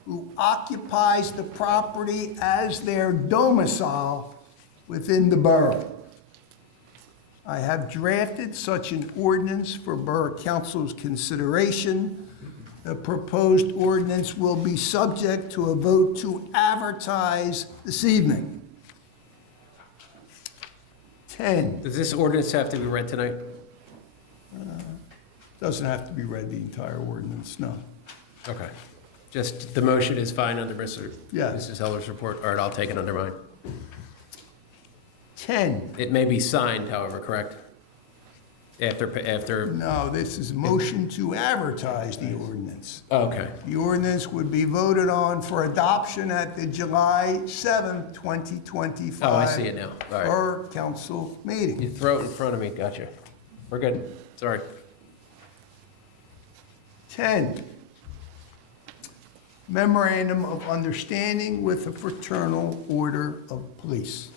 who occupies the property as their domicile within the borough. I have drafted such an ordinance for Borough Council's consideration. The proposed ordinance will be subject to a vote to advertise this evening. 10, Does this ordinance have to be read tonight? doesn't have to be read, the entire ordinance, no. Okay. Just the motion is fine under Mrs. Yeah. Heller's report. All right, I'll take it under mine. 10. It may be signed, however, correct? After, No, this is motion to advertise the ordinance. okay. The ordinance would be voted on for adoption at the July 7th, 2025. Oh, I see it now. All right. Borough Council meeting. You throw it in front of me, gotcha. We're good, sorry. 10, memorandum of understanding with the Fraternal Order of Police.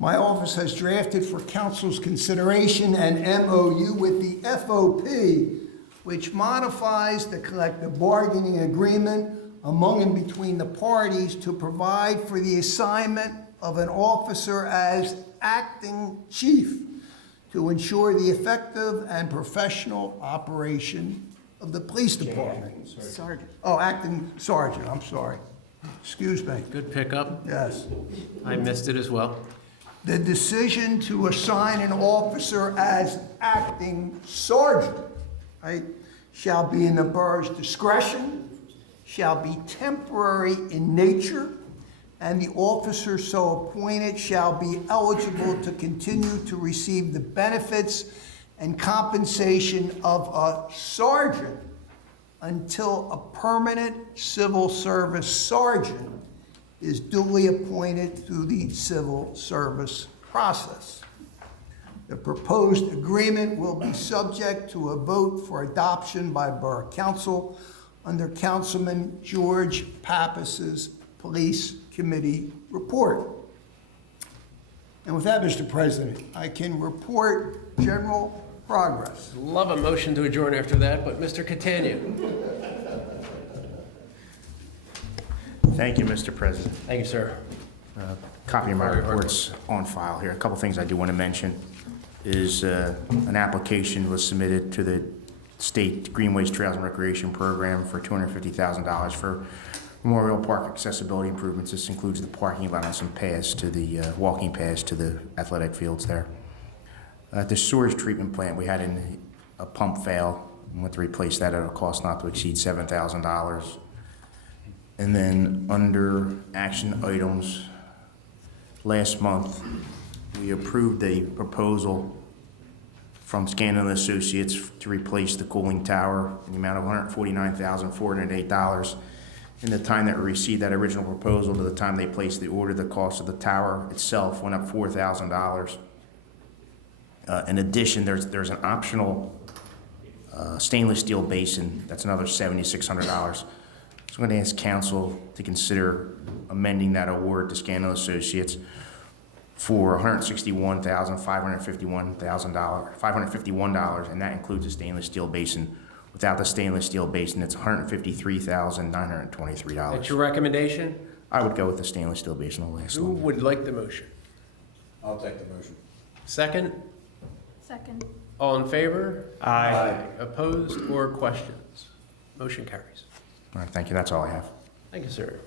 My office has drafted for council's consideration an MOU with the FOP, which modifies the collective bargaining agreement among and between the parties to provide for the assignment of an officer as acting chief to ensure the effective and professional operation of the police department. Sergeant. Oh, acting sergeant, I'm sorry. Excuse me. Good pickup. Yes. I missed it as well. The decision to assign an officer as acting sergeant, right, shall be in the borough's discretion, shall be temporary in nature, and the officer so appointed shall be eligible to continue to receive the benefits and compensation of a sergeant until a permanent civil service sergeant is duly appointed through the civil service process. The proposed agreement will be subject to a vote for adoption by Borough Council under Councilman George Pappas's Police Committee report. And with that, Mr. President, I can report general progress. Love a motion to adjourn after that, but Mr. Catania. Thank you, Mr. President. Thank you, sir. Copy of my Very hard. reports on file here. A couple things I do want to mention is an application was submitted to the State Greenways Trails and Recreation Program for $250,000 for Memorial Park accessibility improvements. This includes the parking lot and some paths to the walking paths to the athletic fields there. At the sewage treatment plant, we had a pump fail. We went to replace that at a cost not to exceed $7,000. And then under action items, last month, we approved a proposal from Scanlon Associates to replace the cooling tower in the amount of $149,408. In the time that we received that original proposal to the time they placed the order, the cost of the tower itself went up $4,000. In addition, there's an optional stainless steel basin. That's another $7,600. So I'm going to ask council to consider amending that award to Scanlon Associates for $551,551, and that includes a stainless steel basin. Without the stainless steel basin, it's $153,923. That's your recommendation? I would go with the stainless steel basin on the last Who one. would like the motion? I'll take the motion. Second? Second. All in favor? Aye. Opposed or questions? Motion carries. All right, thank you. That's all I have. Thank you, sir.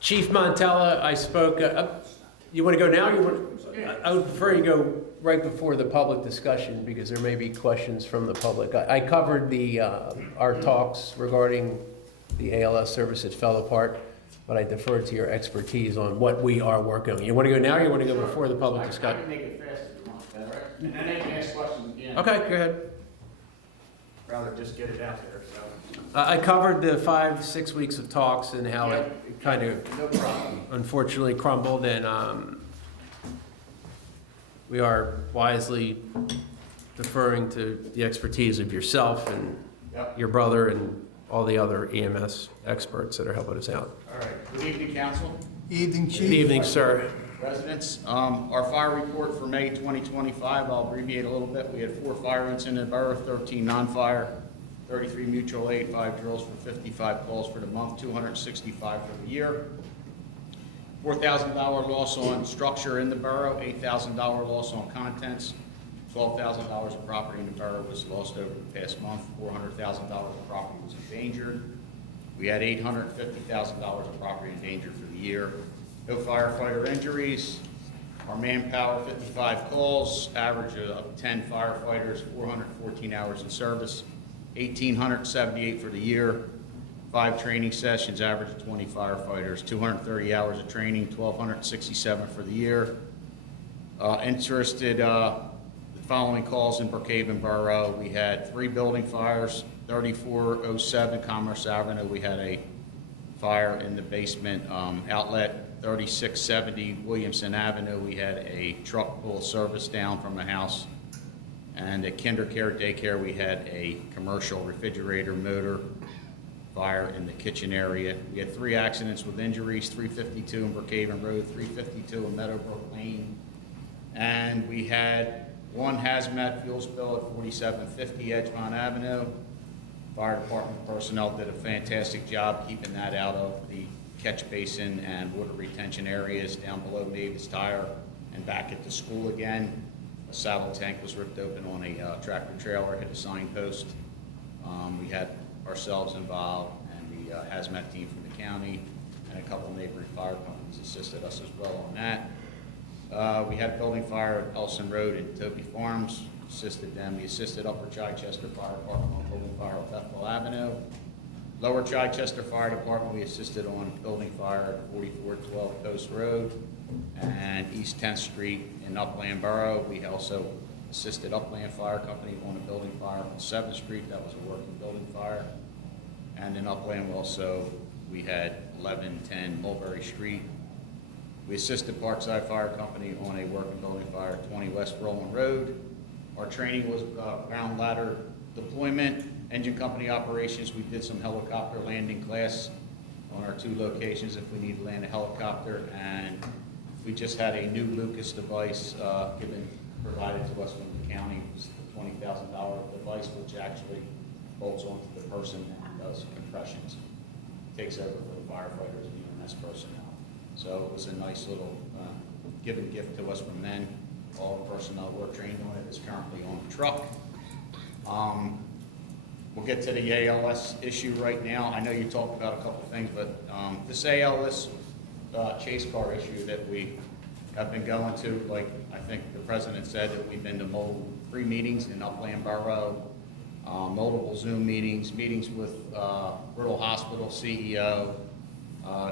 Chief Montella, I spoke, you want to go now? I would prefer you go right before the public discussion because there may be questions from the public. I covered our talks regarding the ALS service that fell apart, but I defer to your expertise on what we are working on. You want to go now or you want to go before the public I discussion? can make it fast if you want, is that all right? And then they can ask questions again. Okay, go ahead. Rather just get it out there, so. I covered the 5-6 weeks of talks and how it kind of No problem. unfortunately crumbled, and we are wisely deferring to the expertise of yourself and Yep. your brother and all the other EMS experts that are helping us out. All right. Good evening, council, Evening, Good Chief. evening, sir. residents. Our fire report for May 2025, I'll abbreviate a little bit. We had 4 fire incidents in the borough, 13 non-fire, 33 mutual aid, 5 drills for 55 calls for the month, 265 for the year. $4,000 loss on structure in the borough, $8,000 loss on contents, $12,000 of property in the borough was lost over the past month, $400,000 of property was endangered. We had $850,000 of property endangered for the year. No firefighter injuries. Our manpower, 55 calls, average of 10 firefighters, 414 hours in service, 1,878 for the year. 5 training sessions, average of 20 firefighters, 230 hours of training, 1,267 for the year. Interested, the following calls in Brookhaven Borough. We had 3 building fires, 3407 Commerce Avenue. We had a fire in the basement outlet. 3670 Williamson Avenue. We had a truck pull service down from a house. And at Kinder Care Daycare, we had a commercial refrigerator motor fire in the kitchen area. We had 3 accidents with injuries, 352 in Brookhaven Road, 352 in Meadowbrook Lane. And we had 1 hazmat fuel spill at 4750 Edgemont Avenue. Fire department personnel did a fantastic job keeping that out of the catch basin and water retention areas down below Mavis Tire and back at the school again. A saddle tank was ripped open on a tractor trailer, hit a signpost. We had ourselves involved and the hazmat team from the county and a couple neighboring fire companies assisted us as well on that. We had a building fire at Elson Road and Toby Farms, assisted them. We assisted Upper Chichester Fire Department on building fire at Bethel Avenue. Lower Chichester Fire Department, we assisted on building fire at 4412 Post Road and East 10th Street in Upland Borough. We also assisted Upland Fire Company on a building fire on 7th Street. That was a working building fire. And in Upland also, we had 1110 Mulberry Street. We assisted Parkside Fire Company on a working building fire at 20 West Roland Road. Our training was ground ladder deployment, engine company operations. We did some helicopter landing class on our 2 locations if we need to land a helicopter. And we just had a new Lucas device provided to us from the county. It was the $20,000 device, which actually bolts onto the person and does compressions. Takes over for the firefighters and EMS personnel. So it was a nice little given gift to us from them. All the personnel were trained on it is currently on the truck. We'll get to the ALS issue right now. I know you talked about a couple things, but this ALS chase car issue that we have been going to, like I think the president said, that we've been to multiple meetings in Upland Borough, multiple Zoom meetings with Borough Hospital CEO.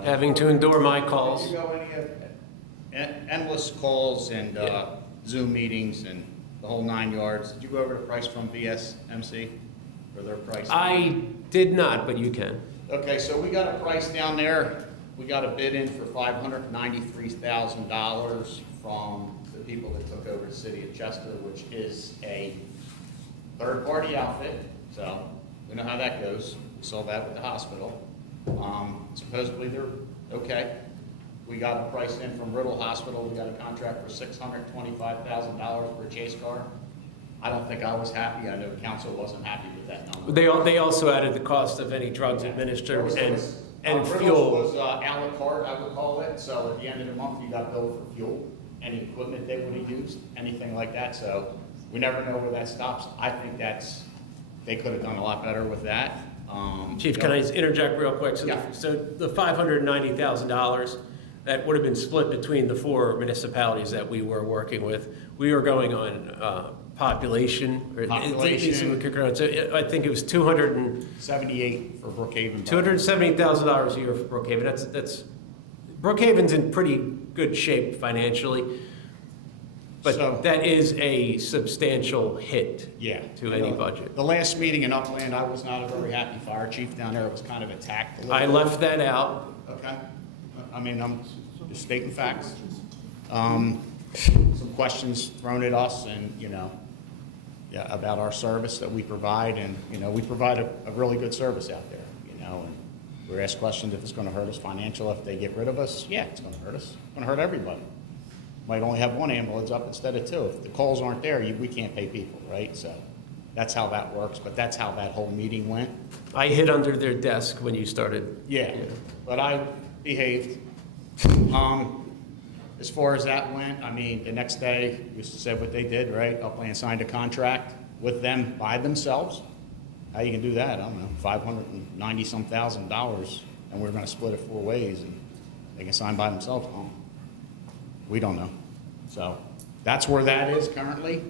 Having to endure my calls. Did you go any of endless calls and Zoom meetings and the whole 9 yards? Did you go over the price from BSMC for their price? I did not, but you can. Okay, so we got a price down there. We got a bid in for $593,000 from the people that took over the city of Chester, which is a third-party outfit. So we know how that goes. We saw that with the hospital. Supposedly they're okay. We got a price in from Riddle Hospital. We got a contract for $625,000 for a chase car. I don't think I was happy. I know council wasn't happy with that number. They also added the cost of any drugs administered and Riddle's fuel. was a la carte, I would call it. So at the end of the month, you got billed for fuel, any equipment they would have used, anything like that. So we never know where that stops. I think they could have done a lot better with that. Chief, can I just interject real quick? Yeah. So the $590,000, that would have been split between the 4 municipalities that we were working with. We were going on population. Population. So I think it was 78 for Brookhaven. $270,000 a year for Brookhaven. That's Brookhaven's in pretty good shape financially, but So- that is a substantial hit Yeah. to any budget. The last meeting in Upland, I was not a very happy fire chief down there. It was kind of attacked a little I bit. left that out. Okay. I mean, I'm just stating facts. Some questions thrown at us and, about our service that we provide. And, we provide a really good service out there, and we're asked questions if it's going to hurt us financially if they get rid of us. Yeah, it's going to hurt us. It's going to hurt everybody. Might only have 1 ambulance up instead of 2. If the calls aren't there, we can't pay people, right? So that's how that works. But that's how that whole meeting went. I hid under their desk when you started. Yeah, but I behaved. As far as that went, I mean, the next day, you said what they did, right? Upland signed a contract with them by themselves. How you can do that? I don't know, $590-some thousand, and we're gonna split it 4 ways, and they can sign by themselves. We don't know. So that's where that is currently.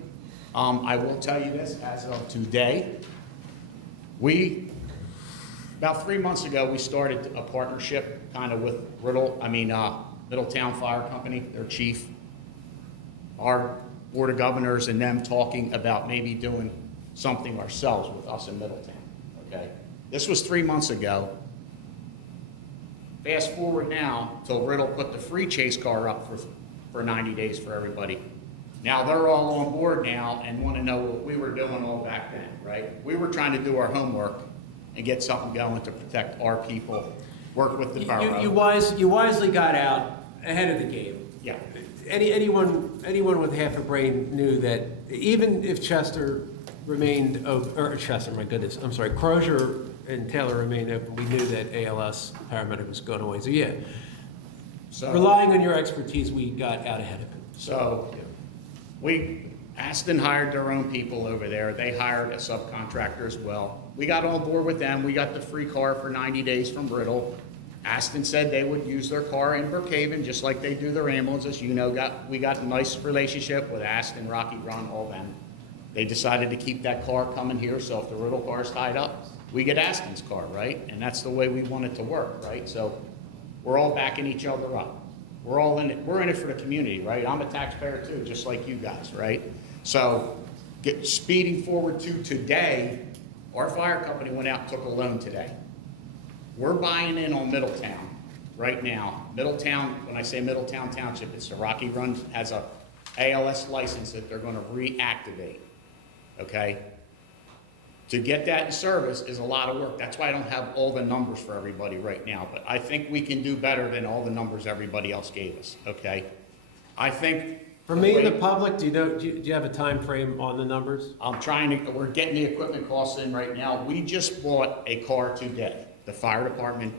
I will tell you this, as of today, we About 3 months ago, we started a partnership kind of with Middletown Fire Company, their chief, our Board of Governors and them talking about maybe doing something ourselves with us in Middletown, okay? This was 3 months ago. Fast forward now till Riddle put the free chase car up for 90 days for everybody. Now they're all on board now and want to know what we were doing all back then, right? We were trying to do our homework and get something going to protect our people, work with the borough. You wisely got out ahead of the game. Yeah. Anyone with half a brain knew that even if Chester remained, my goodness, I'm sorry, Crozier and Taylor remained open, we knew that ALS paramedic was going away. So yeah, So- relying on your expertise, we got out ahead of it. So Aston hired their own people over there. They hired a subcontractor as well. We got on board with them. We got the free car for 90 days from Riddle. Aston said they would use their car in Brookhaven, just like they do their ambulances. You know, we got a nice relationship with Aston, Rocky Run, all them. They decided to keep that car coming here, so if the Riddle car's tied up, we get Aston's car, right? And that's the way we want it to work, right? So we're all backing each other up. We're all in it. We're in it for the community, right? I'm a taxpayer too, just like you guys, right? So speeding forward to today, our fire company went out and took a loan today. We're buying in on Middletown right now. Middletown, when I say Middletown Township, it's the Rocky Run has a ALS license that they're gonna reactivate, okay? To get that in service is a lot of work. That's why I don't have all the numbers for everybody right now, but I think we can do better than all the numbers everybody else gave us, okay? I think. For me and the public, do you have a time frame on the numbers? We're getting the equipment costs in right now. We just bought a car today, the fire department.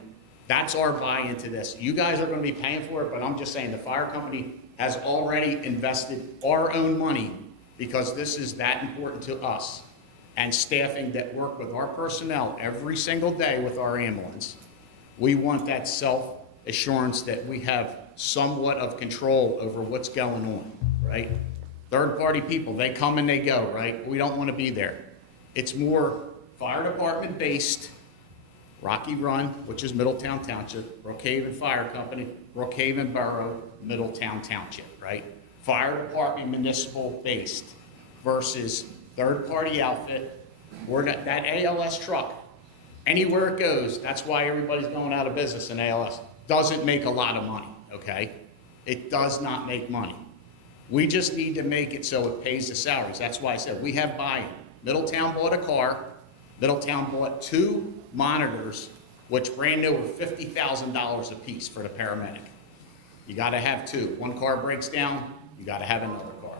That's our buy-in to this. You guys are gonna be paying for it, but I'm just saying the fire company has already invested our own money because this is that important to us. And staffing that work with our personnel every single day with our ambulance. We want that self-assurance that we have somewhat of control over what's going on, right? Third-party people, they come and they go, right? We don't want to be there. It's more fire department based, Rocky Run, which is Middletown Township, Brookhaven Fire Company, Brookhaven Borough, Middletown Township, right? Fire department municipal based versus third-party outfit. We're not, that ALS truck, anywhere it goes, that's why everybody's going out of business in ALS, doesn't make a lot of money, okay? It does not make money. We just need to make it so it pays the salaries. That's why I said we have buy-in. Middletown bought a car. Middletown bought 2 monitors, which brand new were $50,000 a piece for the paramedic. You gotta have 2. One car breaks down, you gotta have another car.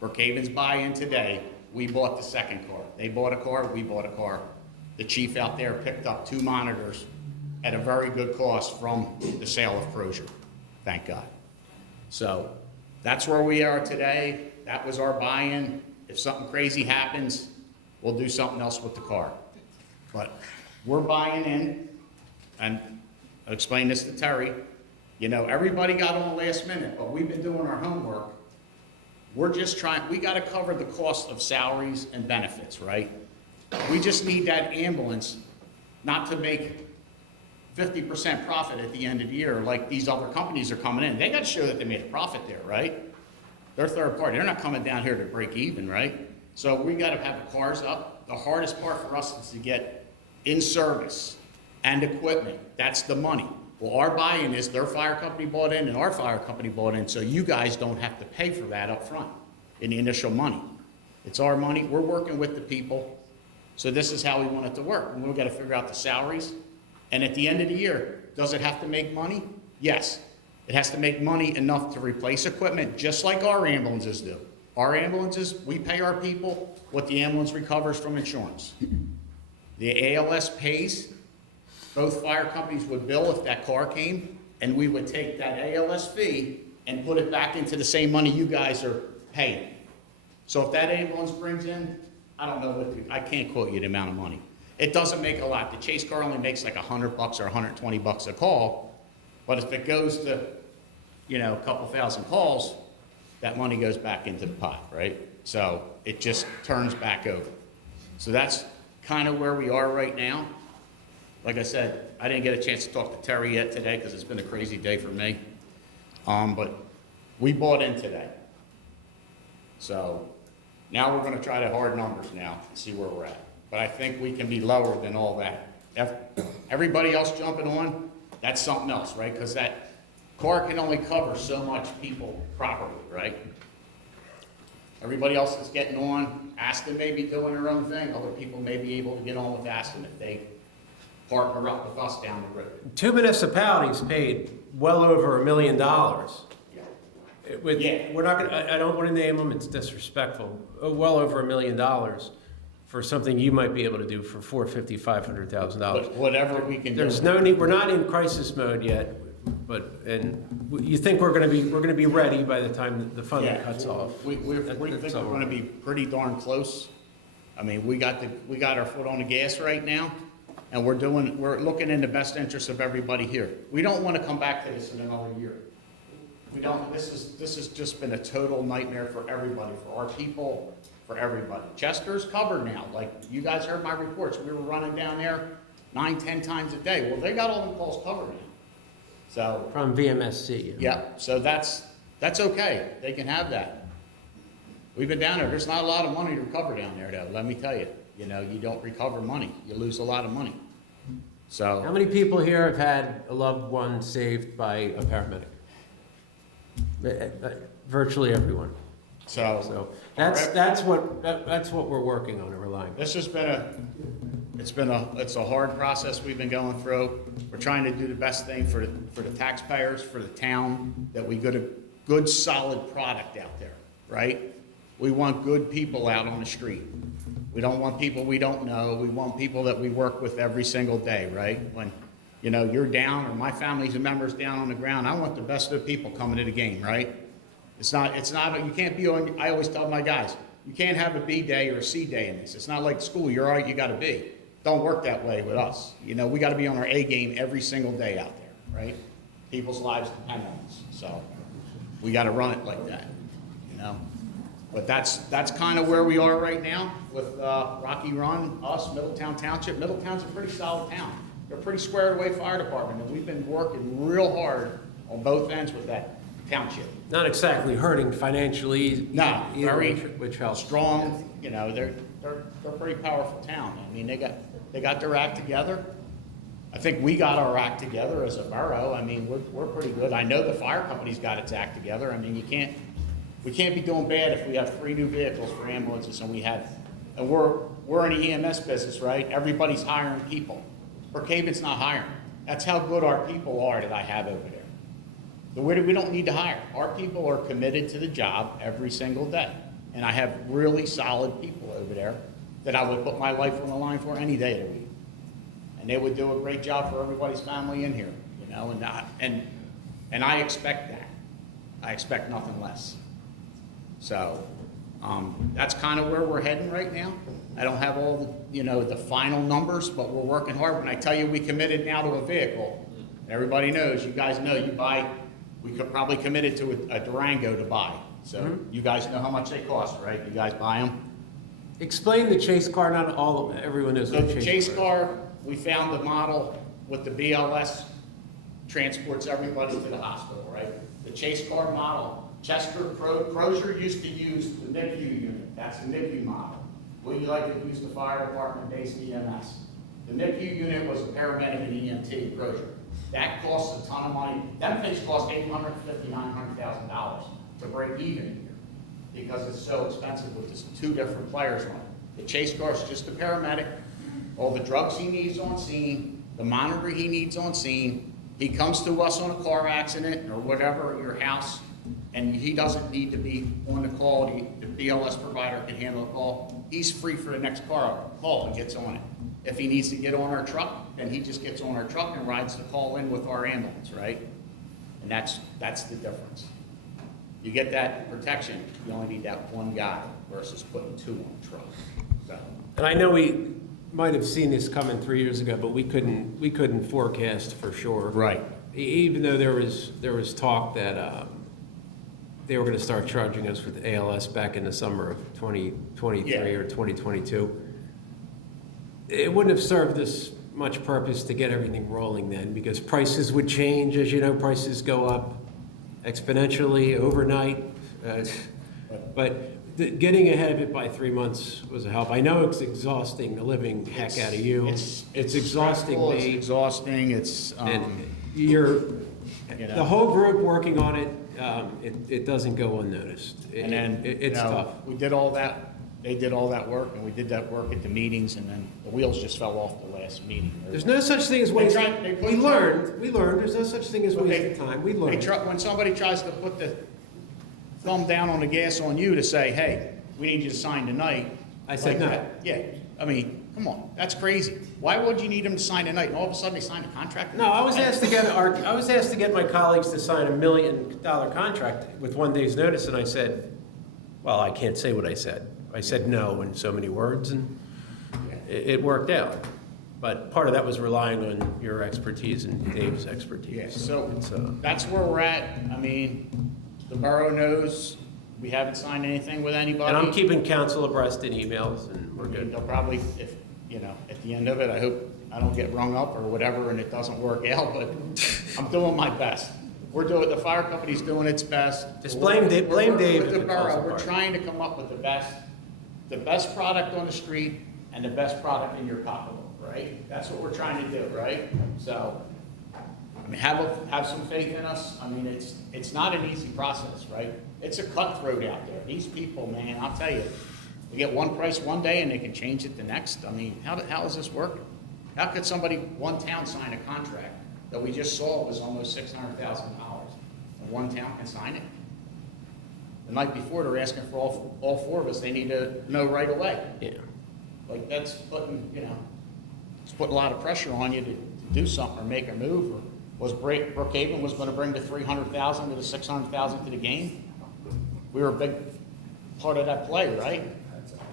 Brookhaven's buy-in today, we bought the second car. They bought a car, we bought a car. The chief out there picked up 2 monitors at a very good cost from the sale of Crozier, thank God. So that's where we are today. That was our buy-in. If something crazy happens, we'll do something else with the car. But we're buying in, and I'll explain this to Terry. You know, everybody got on last minute, but we've been doing our homework. We're just trying, we gotta cover the cost of salaries and benefits, right? We just need that ambulance not to make 50% profit at the end of the year like these other companies are coming in. They gotta show that they made a profit there, right? They're third party, they're not coming down here to break even, right? So we gotta have the cars up. The hardest part for us is to get in service and equipment. That's the money. Well, our buy-in is their fire company bought in and our fire company bought in, so you guys don't have to pay for that up front in the initial money. It's our money, we're working with the people, so this is how we want it to work. And we've got to figure out the salaries, and at the end of the year, does it have to make money? Yes. It has to make money enough to replace equipment, just like our ambulances do. Our ambulances, we pay our people what the ambulance recovers from insurance. The ALS pays. Both fire companies would bill if that car came, and we would take that ALS fee and put it back into the same money you guys are paying. So if that ambulance brings in, I don't know what, I can't quote you the amount of money. It doesn't make a lot. The chase car only makes like $100 or $120 a call, but if it goes to, you know, a couple thousand calls, that money goes back into the pot, right? So it just turns back over. So that's kind of where we are right now. like I said, I didn't get a chance to talk to Terry yet today because it's been a crazy day for me. But we bought in today. So now we're gonna try the hard numbers now and see where we're at. But I think we can be lower than all that. Everybody else jumping on, that's something else, right? Because that car can only cover so much people properly, right? Everybody else that's getting on, Aston may be doing their own thing. Other people may be able to get on with Aston if they partner up with us down the road. 2 municipalities paid well over $1 million. Yeah. We're not gonna, I don't want to name them, it's disrespectful. Well over $1 million for something you might be able to do for $450,000, $500,000. But whatever we can do. There's no need, we're not in crisis mode yet, and you think we're gonna be ready by the time the funding Yeah, cuts off. We think we're gonna be pretty darn close. I mean, we got our foot on the gas right now, and we're looking in the best interest of everybody here. We don't wanna come back to this in another year. We don't, this has just been a total nightmare for everybody, for our people, for everybody. Chester's covered now, like, you guys heard my reports, we were running down there 9, 10 times a day. Well, they got all the calls covered now. So, From VMSC. yeah, so that's okay, they can have that. We've been down there, there's not a lot of money to recover down there though, let me tell you. You know, you don't recover money, you lose a lot of money. How So, many people here have had a loved one saved by a paramedic? Virtually everyone. So that's what we're working on and relying on. this has been it's a hard process we've been going through. We're trying to do the best thing for the taxpayers, for the town, that we get a good, solid product out there, right? We want good people out on the street. We don't want people we don't know. We want people that we work with every single day, right? When, you know, you're down or my family's a member's down on the ground, I want the best of the people coming to the game, right? It's not, you can't be on, I always tell my guys, you can't have a B day or a C day in this. It's not like school, you're all right, you got a B. Don't work that way with us. You know, we gotta be on our A game every single day out there, right? People's lives depend on us, so we gotta run it like that, you know? But that's kind of where we are right now with Rocky Run, us, Middletown Township. Middletown's a pretty solid town. They're a pretty squared away fire department, and we've been working real hard on both ends with that township. Not exactly hurting financially No, either, very which helps. strong, you know, they're a pretty powerful town. I mean, they got their act together. I think we got our act together as a borough. I mean, we're pretty good. I know the fire company's got its act together. I mean, we can't be doing bad if we have 3 new vehicles for ambulances and we're in the EMS business, right? Everybody's hiring people. Brookhaven's not hiring. That's how good our people are that I have over there. We don't need to hire. Our people are committed to the job every single day. And I have really solid people over there that I would put my life on the line for any day of the week. And they would do a great job for everybody's family in here, you know, and I expect that. I expect nothing less. So, that's kind of where we're heading right now. I don't have all the, you know, the final numbers, but we're working hard. When I tell you we committed now to a vehicle, everybody knows, you guys know, we could probably committed to a Durango to buy. So you guys know how much they cost, right? You guys buy them? Explain the chase car, everyone knows So what the chase car, we found the model with the BLS, transports everybody to the hospital, right? The chase car model, Crozier used to use the NICU unit. That's the NICU model. We like to use the fire department-based EMS. The NICU unit was a paramedic and EMT, Crozier. That costs a ton of money. Them things cost $850,000, $900,000 to break even here because it's so expensive with just 2 different players on it. The chase car is just a paramedic. All the drugs he needs on scene, the monitor he needs on scene. He comes to us on a car accident or whatever at your house, and he doesn't need to be on the call. The BLS provider can handle the call. He's free for the next call and gets on it. If he needs to get on our truck, then he just gets on our truck and rides the call in with our ambulance, right? And that's the difference. You get that protection, you only need that one guy versus putting 2 on the truck. So, And I know we might have seen this coming 3 years ago, but we couldn't forecast for sure. right. Even though there was talk that they were going to start charging us with ALS back in the summer of 2023 Yeah. or 2022. It wouldn't have served us much purpose to get everything rolling then, because prices would change, as you know, prices go up exponentially overnight. But getting ahead of it by 3 months was a help. I know it's exhausting, the living heck out of you. It's exhausting stressful, It's me. exhausting, it's, And you're, you know. the whole group working on it, it doesn't go unnoticed. and then, It's you know, tough. we did all that, they did all that work, and we did that work at the meetings, and then the wheels just fell off the last meeting. There's no such thing as They wasted. tried- they put- We learned, there's no such thing as But they- wasted time. We They learned. when somebody tries to put the thumb down on the gas on you to say, hey, we need you to sign tonight. I said like no. that, yeah, I mean, come on, that's crazy. Why would you need them to sign tonight, and all of a sudden they sign a contract? No, I was asked to get my colleagues to sign $1 million contract with 1 day's notice, and I said, well, I can't say what I said. I said no in so many words, and it worked out. But part of that was relying on your expertise and Dave's expertise. Yeah, so It's, that's where we're at. I mean, the borough knows we haven't signed anything with anybody. And I'm keeping council abreast in emails, and we're good. They'll probably, if, you know, at the end of it, I hope I don't get rung up or whatever and it doesn't work out, but I'm doing my best. The fire company's doing its best. Just blame Dave if With the it falls borough, we're apart. trying to come up with the best product on the street and the best product in your pocketbook, right? That's what we're trying to do, right? So, I mean, have some faith in us. I mean, it's not an easy process, right? It's a cutthroat out there. These people, man, I'll tell you, they get one price one day and they can change it the next. I mean, how does this work? How could one town sign a contract that we just saw was almost $600,000, and one town can sign it? The night before, they're asking for all 4 of us, they need to know right away. Yeah. Like, that's putting, it's putting a lot of pressure on you to do something or make a move. Or was Brookhaven was gonna bring the 300,000 to the 600,000 to the game? We were a big part of that play, right?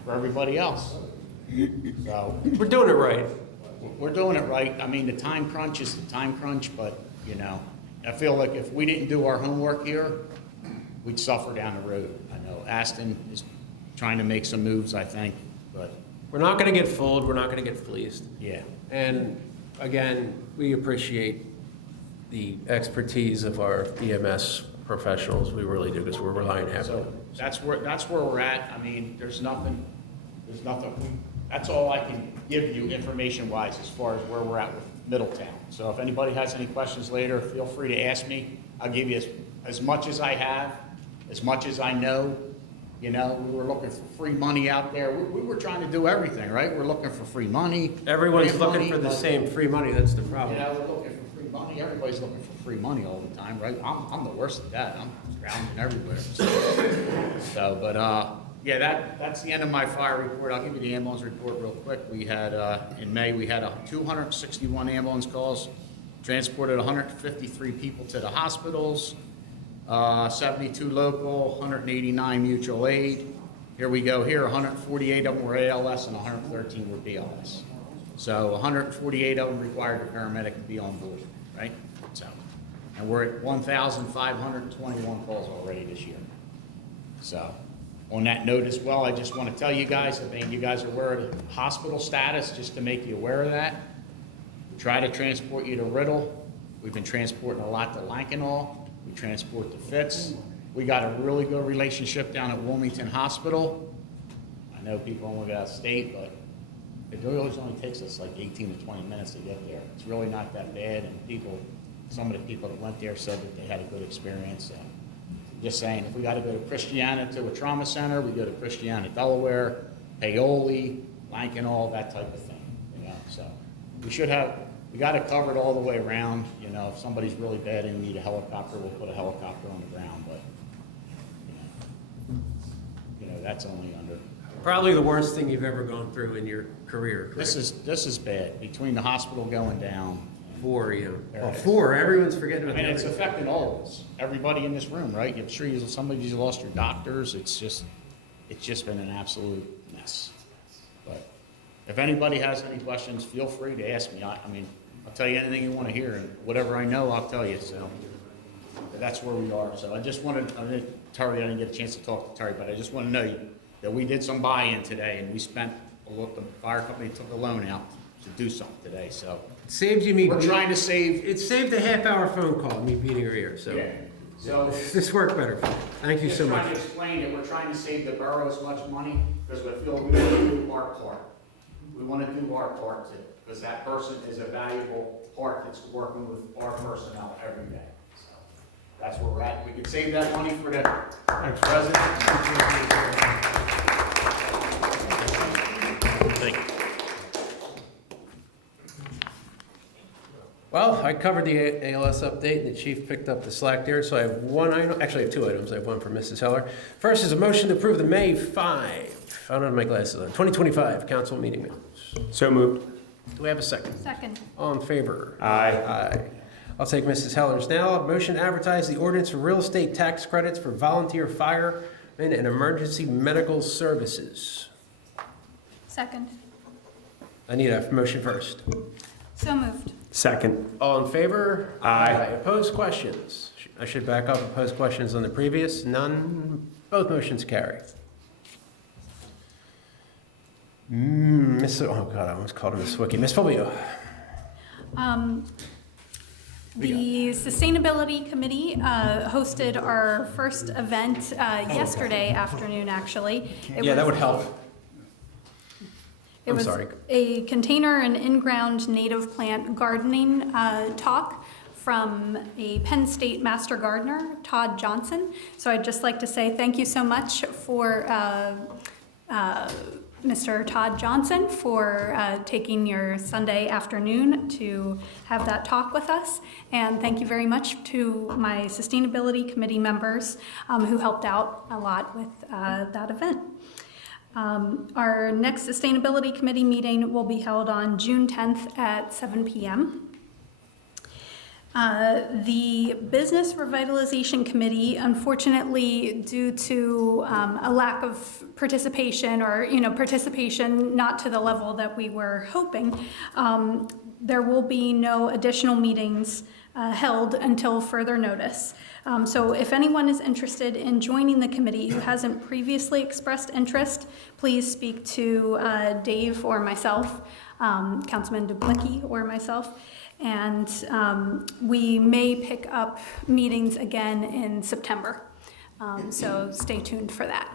For everybody else. So, We're doing it right. we're doing it right. I mean, the time crunch is the time crunch, but, I feel like if we didn't do our homework here, we'd suffer down the road. I know Aston is trying to make some moves, I think, but, We're not gonna get fooled, we're not gonna get fleeced. yeah. And again, we appreciate the expertise of our EMS professionals. We really do, because we're relying heavily. So that's where we're at. I mean, there's nothing, that's all I can give you information-wise as far as where we're at with Middletown. So if anybody has any questions later, feel free to ask me. I'll give you as much as I have, as much as I know. We were looking for free money out there. We were trying to do everything, right? We're looking for free money. Everyone's grant looking money, for the but, same free money, that's the problem. we're looking for free money. Everybody's looking for free money all the time, right? I'm the worst at that. I'm scrounging everywhere. That's the end of my fire report. I'll give you the ambulance report real quick. We had, in May, we had 261 ambulance calls, transported 153 people to the hospitals, 72 local, 189 mutual aid. Here we go here, 148 of them were ALS and 113 were BLS. So 148 of them required a paramedic to be on board, right? So, and we're at 1,521 calls already this year. So, on that note as well, I just want to tell you guys, I mean, you guys are aware of the hospital status, just to make you aware of that. We try to transport you to Riddle. We've been transporting a lot to Lankenau. We transport to Fitz. We got a really good relationship down at Wilmington Hospital. I know people only got state, but it really only takes us like 18 to 20 minutes to get there. It's really not that bad, and some of the people that went there said that they had a good experience. So, just saying, if we got to go to Christiana to a trauma center, we go to Christiana, Delaware, Paoli, Lankenau, that type of thing. So we got it covered all the way around. If somebody's really bad and need a helicopter, we'll put a helicopter on the ground. But that's only under. Probably the worst thing you've ever gone through in your career, correct? This is bad. Between the hospital going down. 4, Oh, 4, everyone's forgetting I about mean, that. it's affecting all of us, everybody in this room, right? I'm sure some of you lost your doctors. It's just been an absolute mess. But if anybody has any questions, feel free to ask me. I mean, I'll tell you anything you want to hear, and whatever I know, I'll tell you. So that's where we are. So I didn't get a chance to talk to Terry, but I just want to know that we did some buy-in today, and we spent the fire company took a loan out. do something today, so. Saved you me. We're trying to save. It saved a half-hour phone call, me beating her ear, so. Yeah. So. This worked better for me. Thank you so Just much. trying to explain that we're trying to save the borough as much money, because we feel we want to do our part. We want to do our part too, because that person is a valuable part that's working with our personnel every day. So that's where we're at. We can save that money for the residents. Thank you. Well, I covered the ALS update, and the chief picked up the slack there, so I have one item, actually I have two items. I have one for Mrs. Heller. First is a motion to approve the May 5, I don't have my glasses on, 2025 council meeting minutes. So moved. Do we have a second? Second. All in favor? Aye. Aye. I'll take Mrs. Heller's now. Motion to advertise the ordinance for real estate tax credits for volunteer firemen and emergency medical services. Second. I need a motion first. So moved. Second. All in favor? Aye. Opposed, questions? I should back up. Opposed, questions on the previous? None. Both motions carry. Oh God, I almost called her Miss Wiki. Miss Fulvio. The Sustainability Committee hosted our first event yesterday afternoon, actually. Yeah, that would help. It I'm was sorry. a container and in-ground native plant gardening talk from a Penn State Master Gardener, Todd Johnson. So I'd just like to say thank you so much for Mr. Todd Johnson for taking your Sunday afternoon to have that talk with us. And thank you very much to my Sustainability Committee members who helped out a lot with that event. Our next Sustainability Committee meeting will be held on June 10th at 7 p.m. The Business Revitalization Committee, unfortunately, due to a lack of participation or, participation not to the level that we were hoping, there will be no additional meetings held until further notice. So if anyone is interested in joining the committee who hasn't previously expressed interest, please speak to Dave or myself, Councilman Dublicki or myself. And we may pick up meetings again in September. So stay tuned for that.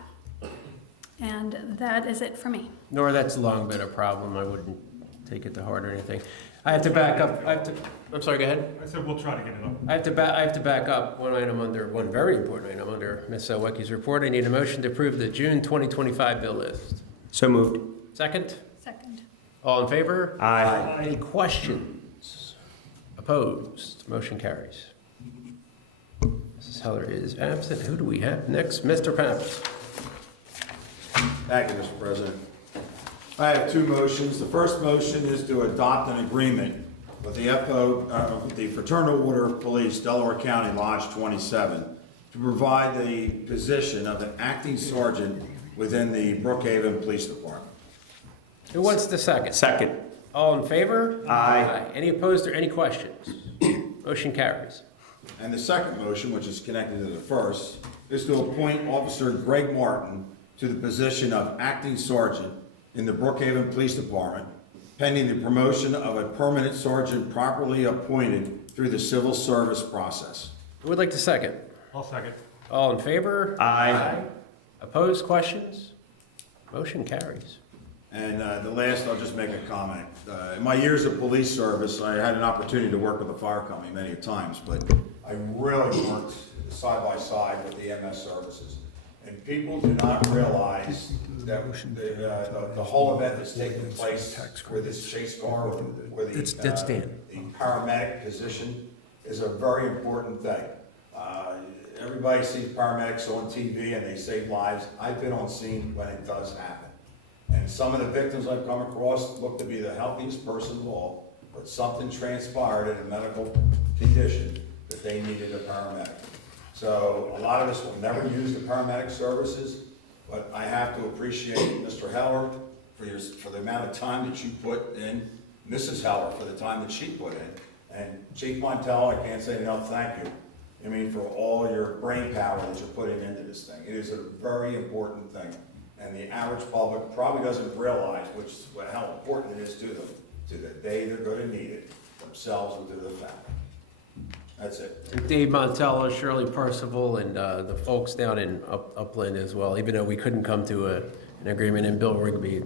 And that is it for me. Nor that's long been a problem. I wouldn't take it to heart or anything. I have to back up. I'm sorry, go ahead. I said we'll try to get it up. I have to back up one very important item under Ms. Wecky's report. I need a motion to approve the June 2025 bill list. So moved. Second? Second. All in favor? Aye. Any questions? Opposed? Motion carries. Mrs. Heller is absent. Who do we have next? Mr. Pappas. Thank you, Mr. President. I have two motions. The first motion is to adopt an agreement with the Fraternal Order of Police, Delaware County Lodge 27, to provide the position of an acting sergeant within the Brookhaven Police Department. Who wants the second? Second. All in favor? Aye. Any opposed or any questions? Motion carries. And the second motion, which is connected to the first, is to appoint Officer Greg Martin to the position of acting sergeant in the Brookhaven Police Department, pending the promotion of a permanent sergeant properly appointed through the civil service process. Who would like to second? I'll second. All in favor? Aye. Opposed, questions? Motion carries. And the last, I'll just make a comment. In my years of police service, I had an opportunity to work with the fire company many times, but I really worked side by side with the MS services. And people do not realize that the whole event that's taking place where this chase car, where That's Dan. the paramedic position is a very important thing. Everybody sees paramedics on TV and they save lives. I've been on scene when it does happen. And some of the victims I've come across look to be the healthiest person of all, but something transpired in a medical condition that they needed a paramedic. So a lot of us will never use the paramedic services, but I have to appreciate Mr. Heller for the amount of time that you put in, Mrs. Heller for the time that she put in, and Chief Montel, I can't say enough thank you. I mean, for all your brain power that you're putting into this thing. It is a very important thing, and the average public probably doesn't realize how important it is to them to the day they're gonna need it, themselves or to their family. That's it. Dave Montella, Shirley Percival, and the folks down in Upland as well, even though we couldn't come to an agreement in Bill Rigby.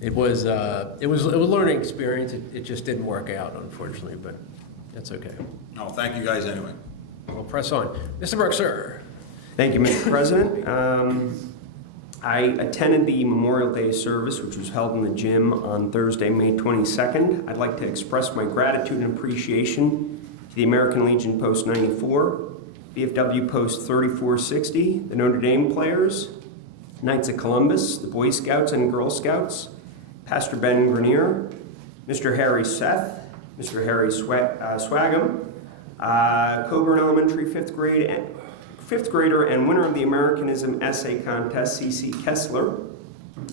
It was a learning experience. It just didn't work out, unfortunately, but that's okay. Oh, thank you guys anyway. We'll press on. Mr. Burke, sir. Thank you, Mr. President. I attended the Memorial Day service, which was held in the gym on Thursday, May 22nd. I'd like to express my gratitude and appreciation to the American Legion Post 94, VFW Post 3460, the Notre Dame players, Knights of Columbus, the Boy Scouts and Girl Scouts, Pastor Ben Grenier, Mr. Harry Seth, Mr. Harry Swagam, Coburn Elementary fifth grader and winner of the Americanism Essay Contest, C.C. Kessler,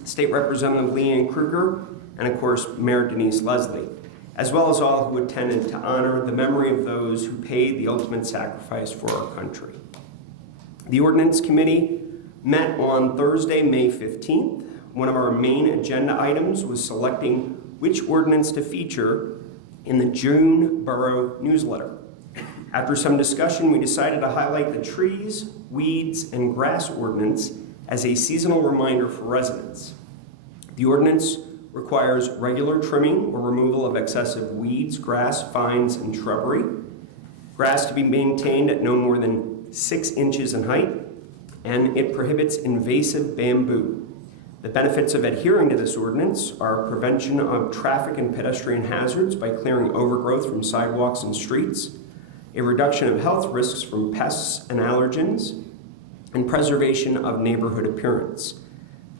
State Representative Leanne Kruger, and of course, Mayor Denise Leslie, as well as all who attended to honor the memory of those who paid the ultimate sacrifice for our country. The Ordinance Committee met on Thursday, May 15th. One of our main agenda items was selecting which ordinance to feature in the June Borough newsletter. After some discussion, we decided to highlight the trees, weeds, and grass ordinance as a seasonal reminder for residents. The ordinance requires regular trimming or removal of excessive weeds, grass, vines, and shrubbery. Grass to be maintained at no more than 6 inches in height, and it prohibits invasive bamboo. The benefits of adhering to this ordinance are prevention of traffic and pedestrian hazards by clearing overgrowth from sidewalks and streets, a reduction of health risks from pests and allergens, and preservation of neighborhood appearance.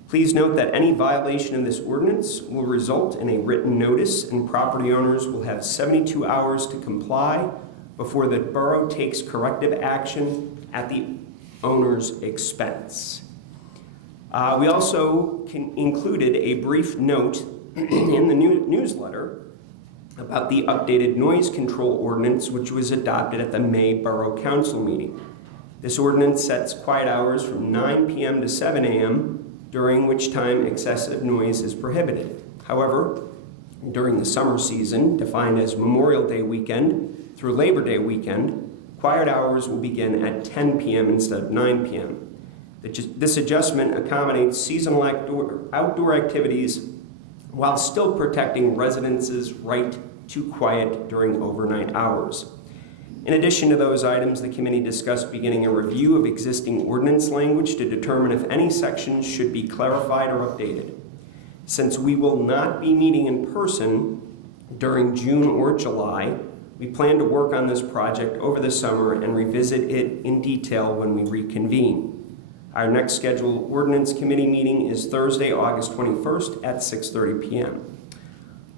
Please note that any violation of this ordinance will result in a written notice, and property owners will have 72 hours to comply before the borough takes corrective action at the owner's expense. We also included a brief note in the newsletter about the updated noise control ordinance, which was adopted at the May Borough Council meeting. This ordinance sets quiet hours from 9 p.m. to 7 a.m., during which time excessive noise is prohibited. However, during the summer season, defined as Memorial Day weekend through Labor Day weekend, quiet hours will begin at 10 p.m. instead of 9 p.m. This adjustment accommodates seasonal outdoor activities while still protecting residents' right to quiet during overnight hours. In addition to those items, the committee discussed beginning a review of existing ordinance language to determine if any sections should be clarified or updated. Since we will not be meeting in person during June or July, we plan to work on this project over the summer and revisit it in detail when we reconvene. Our next scheduled ordinance committee meeting is Thursday, August 21st at 6:30 p.m.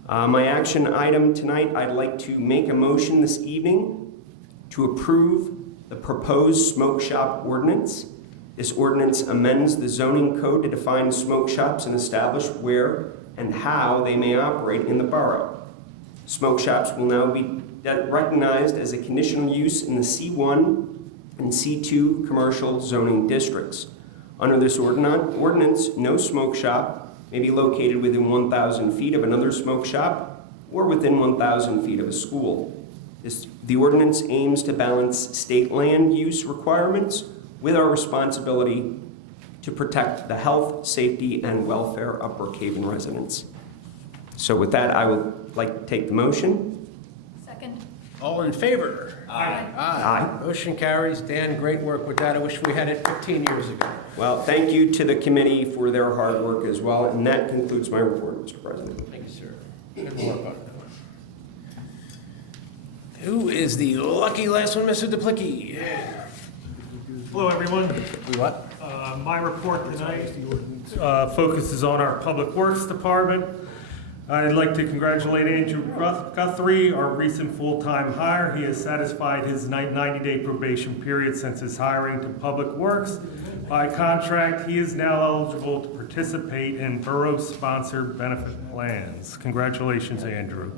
My action item tonight, I'd like to make a motion this evening to approve the proposed smoke shop ordinance. This ordinance amends the zoning code to define smoke shops and establish where and how they may operate in the borough. Smoke shops will now be recognized as a conditional use in the C1 and C2 commercial zoning districts. Under this ordinance, no smoke shop may be located within 1,000 feet of another smoke shop or within 1,000 feet of a school. The ordinance aims to balance state land use requirements with our responsibility to protect the health, safety, and welfare of Brookhaven residents. So with that, I would like to take the motion. Second. All in favor? Aye. Aye. Motion carries. Dan, great work with that. I wish we had it 15 years ago. Well, thank you to the committee for their hard work as well, and that concludes my report, Mr. President. Thank you, sir. Good work on that one. Who is the lucky last one, Mr. Duplicki? Hello, everyone. What? My report tonight focuses on our Public Works Department. I'd like to congratulate Andrew Guthrie, our recent full-time hire. He has satisfied his 90-day probation period since his hiring to Public Works. By contract, he is now eligible to participate in borough-sponsored benefit plans. Congratulations, Andrew.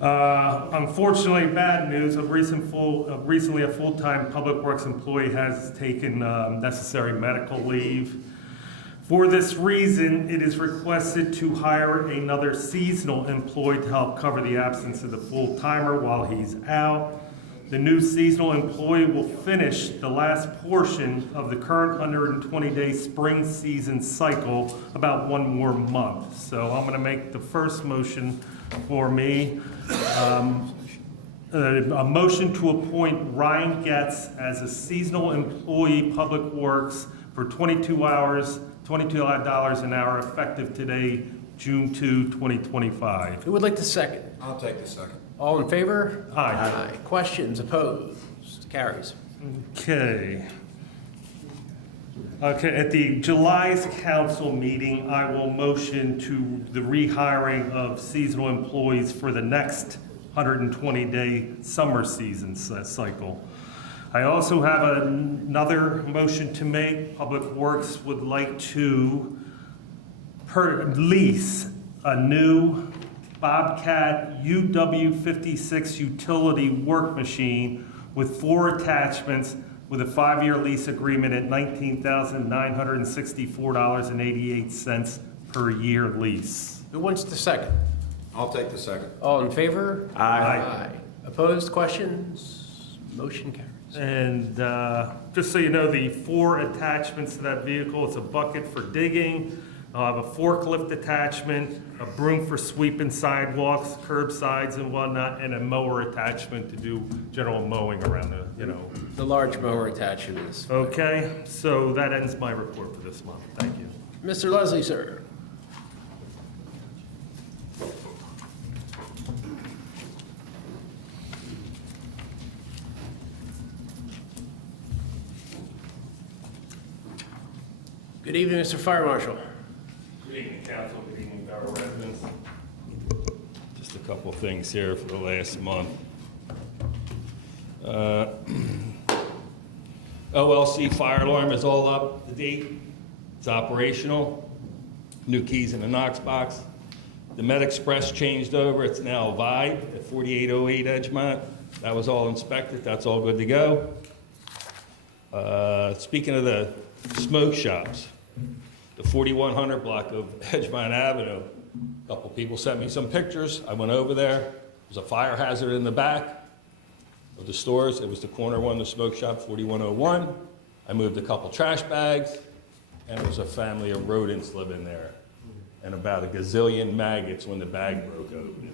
Unfortunately, bad news. Recently, a full-time Public Works employee has taken necessary medical leave. For this reason, it is requested to hire another seasonal employee to help cover the absence of the full-timer while he's out. The new seasonal employee will finish the last portion of the current 120-day spring season cycle about one more month. So I'm going to make the first motion for me. A motion to appoint Ryan Getz as a seasonal employee, Public Works, for 22 hours, $22 an hour, effective today, June 2, 2025. Who would like to second? I'll take the second. All in favor? Aye. Questions, opposed? Carries. Okay. Okay, at the July's council meeting, I will motion to the rehiring of seasonal employees for the next 120-day summer season cycle. I also have another motion to make. Public Works would like to lease a new Bobcat UW56 utility work machine with 4 attachments with a 5-year lease agreement at $19,964.88 per year lease. Who wants the second? I'll take the second. All in favor? Aye. Opposed? Questions? Motion carries. And just so you know, the 4 attachments to that vehicle, it's a bucket for digging, I'll have a forklift attachment, a broom for sweeping sidewalks, curbsides and whatnot, and a mower attachment to do general mowing around the, The large mower attachment is. Okay, so that ends my report for this month. Thank you. Mr. Leslie, sir. Good evening, Mr. Fire Marshal. Good evening, council. Good evening, Borough residents. Just a couple of things here for the last month. OLC fire alarm is all up to date. It's operational. New keys in the Knox box. The Med Express changed over. It's now Vibe at 4808 Edgemont. That was all inspected. That's all good to go. Speaking of the smoke shops, the 4100 block of Edgemont Avenue, a couple people sent me some pictures. I went over there. There's a fire hazard in the back of the stores. It was the corner one, the smoke shop, 4101. I moved a couple trash bags, and there was a family of rodents living there, and about a gazillion maggots when the bag broke open.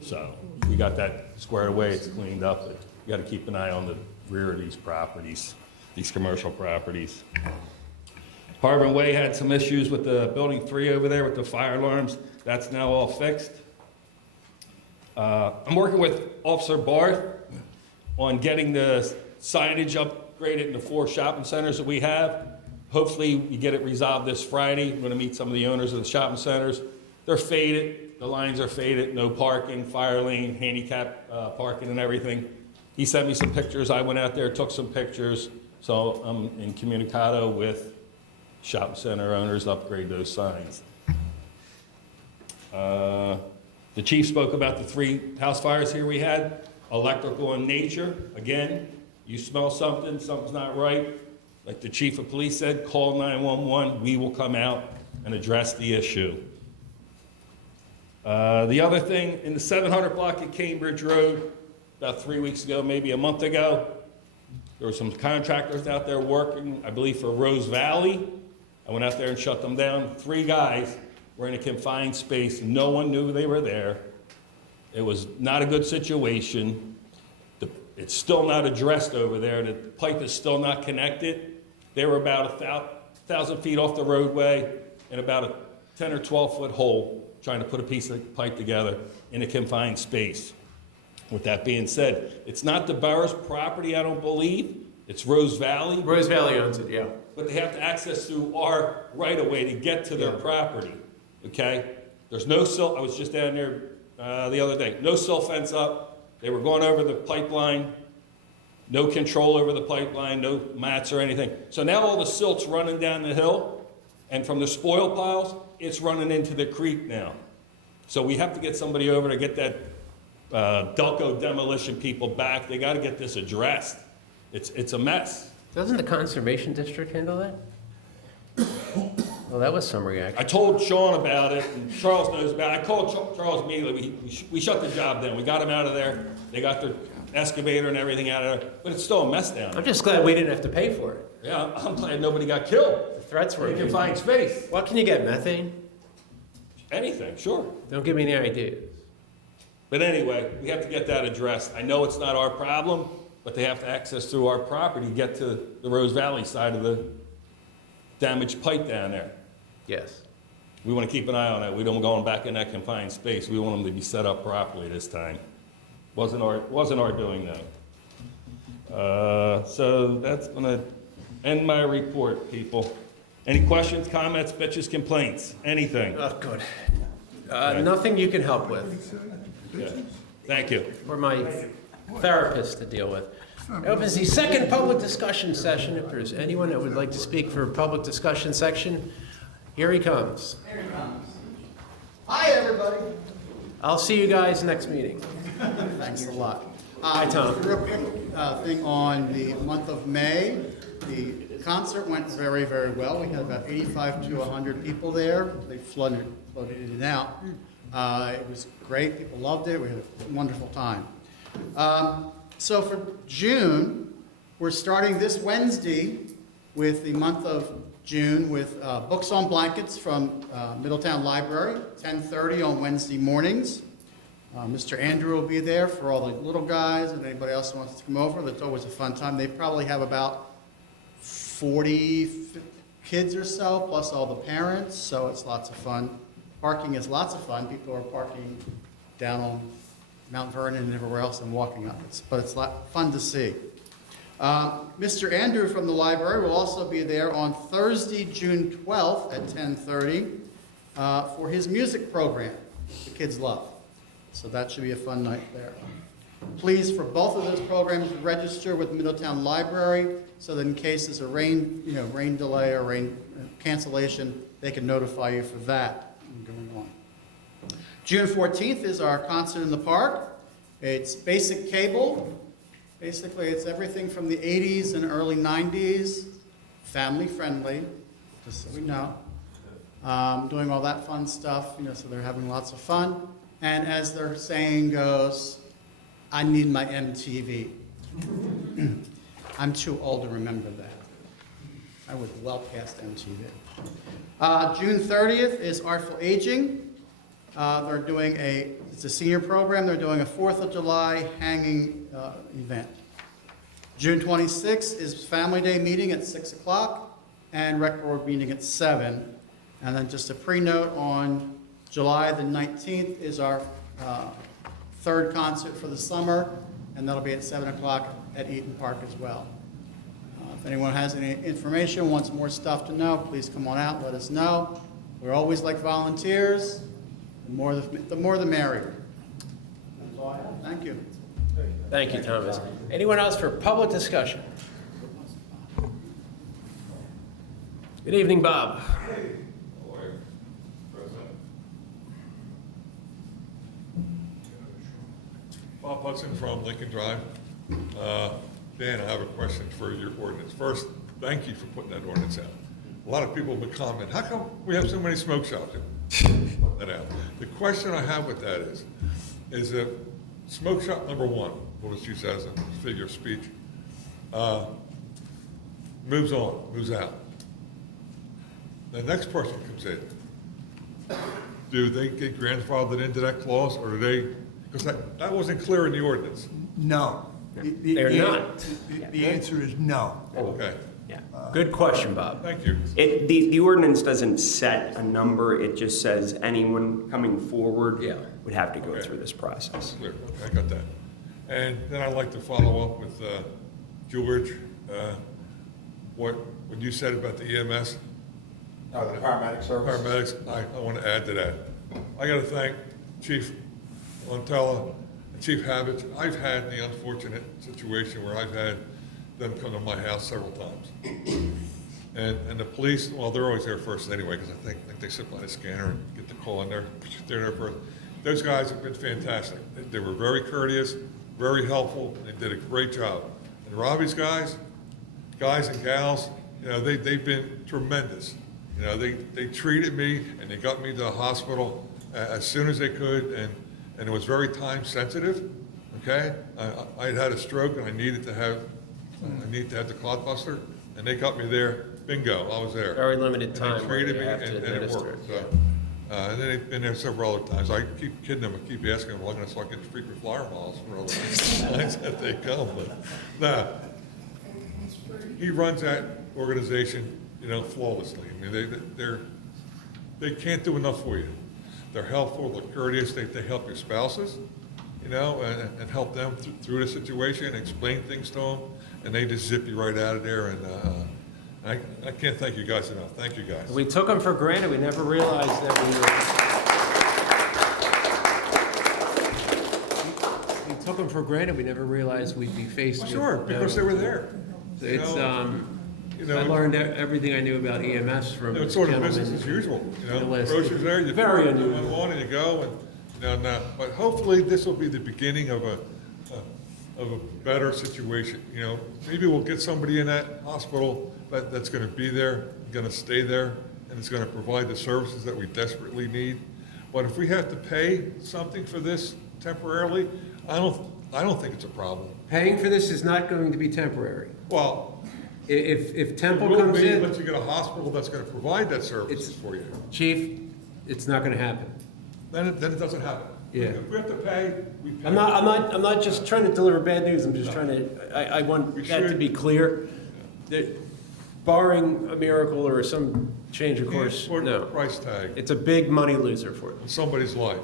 So we got that squared away. It's cleaned up, but you got to keep an eye on the rear of these properties, these commercial properties. Harbin Way had some issues with the building 3 over there with the fire alarms. That's now all fixed. I'm working with Officer Barth on getting the signage upgraded in the 4 shopping centers that we have. Hopefully we get it resolved this Friday. I'm going to meet some of the owners of the shopping centers. They're faded. The lines are faded. No parking, fire lane, handicap parking and everything. He sent me some pictures. I went out there, took some pictures. So I'm in communicado with shopping center owners to upgrade those signs. The chief spoke about the 3 house fires here we had. Electrical in nature. Again, you smell something, something's not right. Like the chief of police said, call 911. We will come out and address the issue. The other thing, in the 700 block at Cambridge Road, about 3 weeks ago, maybe a month ago, there were some contractors out there working, I believe, for Rose Valley. I went out there and shut them down. 3 guys were in a confined space. No one knew they were there. It was not a good situation. It's still not addressed over there. The pipe is still not connected. They were about 1,000 feet off the roadway in about a 10 or 12 foot hole trying to put a piece of pipe together in a confined space. With that being said, it's not the borough's property, I don't believe. It's Rose Valley. Rose Valley owns it, yeah. But they have to access through our right-of-way to get to their property, okay? There's no silt. I was just down there the other day. No silt fence up. They were going over the pipeline. No control over the pipeline, no mats or anything. So now all the silt's running down the hill, and from the spoil piles, it's running into the creek now. So we have to get somebody over to get that Delco demolition people back. They got to get this addressed. It's a mess. Doesn't the Conservation District handle that? Well, that was some reaction. I told Sean about it, and Charles knows about it. I called Charles immediately. We shut the job down. We got him out of there. They got their excavator and everything out of there, but it's still a mess down there. I'm just glad we didn't have to pay for it. Yeah, I'm glad nobody got killed. The threats were. They can find space. What can you get, methane? Anything, sure. Don't give me any ideas. But anyway, we have to get that addressed. I know it's not our problem, but they have to access through our property to get to the Rose Valley side of the damaged pipe down there. Yes. We want to keep an eye on that. We don't go back in that confined space. We want them to be set up properly this time. Wasn't our doing though. So that's gonna end my report, people. Any questions, comments, bitches, complaints, anything? Oh, good. Nothing you can help with. Yeah. Thank you. Or my therapist to deal with. It opens the second public discussion session. If there's anyone that would like to speak for a public discussion section, here he comes. Here he comes. Hi, everybody. I'll see you guys next meeting. Thanks a lot. Hi, Tom. Just a real quick thing on the month of May. The concert went very, very well. We had about 85 to 100 people there. They flooded in and out. It was great. People loved it. We had a wonderful time. So for June, we're starting this Wednesday with the month of June with Books on Blankets from Middletown Library, 10:30 on Wednesday mornings. Mr. Andrew will be there for all the little guys and anybody else who wants to come over. That's always a fun time. They probably have about 40 kids or so, plus all the parents, so it's lots of fun. Parking is lots of fun. People are parking down on Mount Vernon and everywhere else and walking up. But it's a lot fun to see. Mr. Andrew from the library will also be there on Thursday, June 12th at 10:30 for his music program, the kids love. So that should be a fun night there. Please, for both of those programs, register with Middletown Library so that in case there's a rain delay or rain cancellation, they can notify you for that going on. June 14th is our concert in the park. It's basic cable. Basically, it's everything from the 80s and early 90s, family friendly, just so we know. Doing all that fun stuff, so they're having lots of fun. And as their saying goes, I need my MTV. I'm too old to remember that. I was well past MTV. June 30th is Artful Aging. They're doing it's a senior program. They're doing a 4th of July hanging event. June 26th is Family Day meeting at 6 o'clock and Rec Board meeting at 7. And then just a pre-note on July the 19th is our third concert for the summer, and that'll be at 7 o'clock at Eaton Park as well. If anyone has any information, wants more stuff to know, please come on out, let us know. We're always like volunteers. The more the merrier. That's all I have. Thank you. Thank you, Thomas. Anyone else for public discussion? Good evening, Bob. Bob Hudson from Lincoln Drive. Dan, I have a question for your ordinance. First, thank you for putting that ordinance out. A lot of people would comment, how come we have so many smoke shops? That out. The question I have with that is that smoke shop number one, we'll just use that as a figure of speech, moves out. The next person comes in. Do they get grandfathered into that clause, or do they, because that wasn't clear in the ordinance. No. They're not. The answer is no. Okay. Yeah. Good question, Bob. Thank you. The ordinance doesn't set a number, it just says anyone coming forward would have to go through this process. Clear. Okay, I got that. And then I'd like to follow up with George, what you said about the EMS. The paramedic service. Paramedics, I want to add to that. I got to thank Chief Montella and Chief Habich. I've had the unfortunate situation where I've had them come to my house several times. And the police, well, they're always there first anyway, because I think they sit by the scanner and get the call in there. They're there first. Those guys have been fantastic. They were very courteous, very helpful. They did a great job. And Robbie's guys and gals, they've been tremendous. You know, they treated me and they got me to the hospital as soon as they could, and it was very time sensitive, okay? I had a stroke and I needed to have the clot buster, and they got me there, bingo, I was there. Very limited And time they where treated you me have to and it administer worked, it, so. And then they've been there several other times. I keep kidding them, I keep asking them, well, I'm gonna start getting frequent flyer miles for all the times that they come, but, nah. He runs that organization, you know, flawlessly. I mean, they can't do enough for you. They're helpful, they're courteous, they help your spouses, you know, and help them through the situation, explain things to them, and they just zip you right out of there, and I can't thank you guys enough. Thank you guys. We took them for granted. We never realized that we took them for granted. We never realized we'd be faced with. Sure, because they were there. It's, You know, I learned everything I knew about EMS from it's this sort of gentleman. business as usual, you know, the last- groceries there, you Very go unusual. on and you go, and, you know, but hopefully this will be the beginning of a better situation, you know. Maybe we'll get somebody in that hospital that's gonna be there, gonna stay there, and it's gonna provide the services that we desperately need. But if we have to pay something for this temporarily, I don't think it's a problem. Paying for this is not going to be temporary. Well, If it Temple will comes be, in, but you get a hospital that's gonna provide that services for you. Chief, it's not gonna happen. Then it doesn't happen. Yeah. If we have to pay, we pay. I'm not just trying to deliver bad news. I'm just trying to, I want We that to should- be clear. That barring a miracle or some change of course, Can't afford the no. price tag It's a big money loser for them. in somebody's life.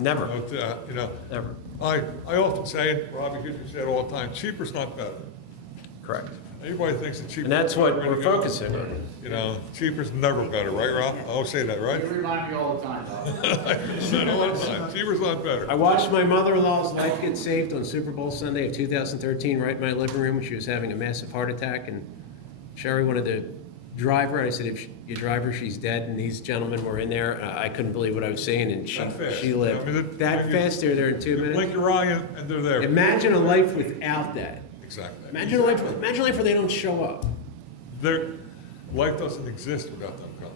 Never, You know, never. I often say, it, Robbie Fisher said all the time, cheaper's not better. Correct. Everybody thinks that cheaper. And that's what we're focusing on. You know, cheaper's never better, right, Rob? I always say that, right? You remind me all the time, Bob. I say it all the time, cheaper's not better. I watched my mother-in-law's life get saved on Super Bowl Sunday of 2013, right in my living room when she was having a massive heart attack. And Sherry wanted to drive her. I said, if you drive her, she's dead. And these gentlemen were in there. I couldn't believe what I was saying, and That fast. she lived. I mean, That fast, they were there in 2 minutes. Blink your eye and they're there. Imagine a life without that. Exactly. Imagine a life where they don't show up. Life doesn't exist without them coming.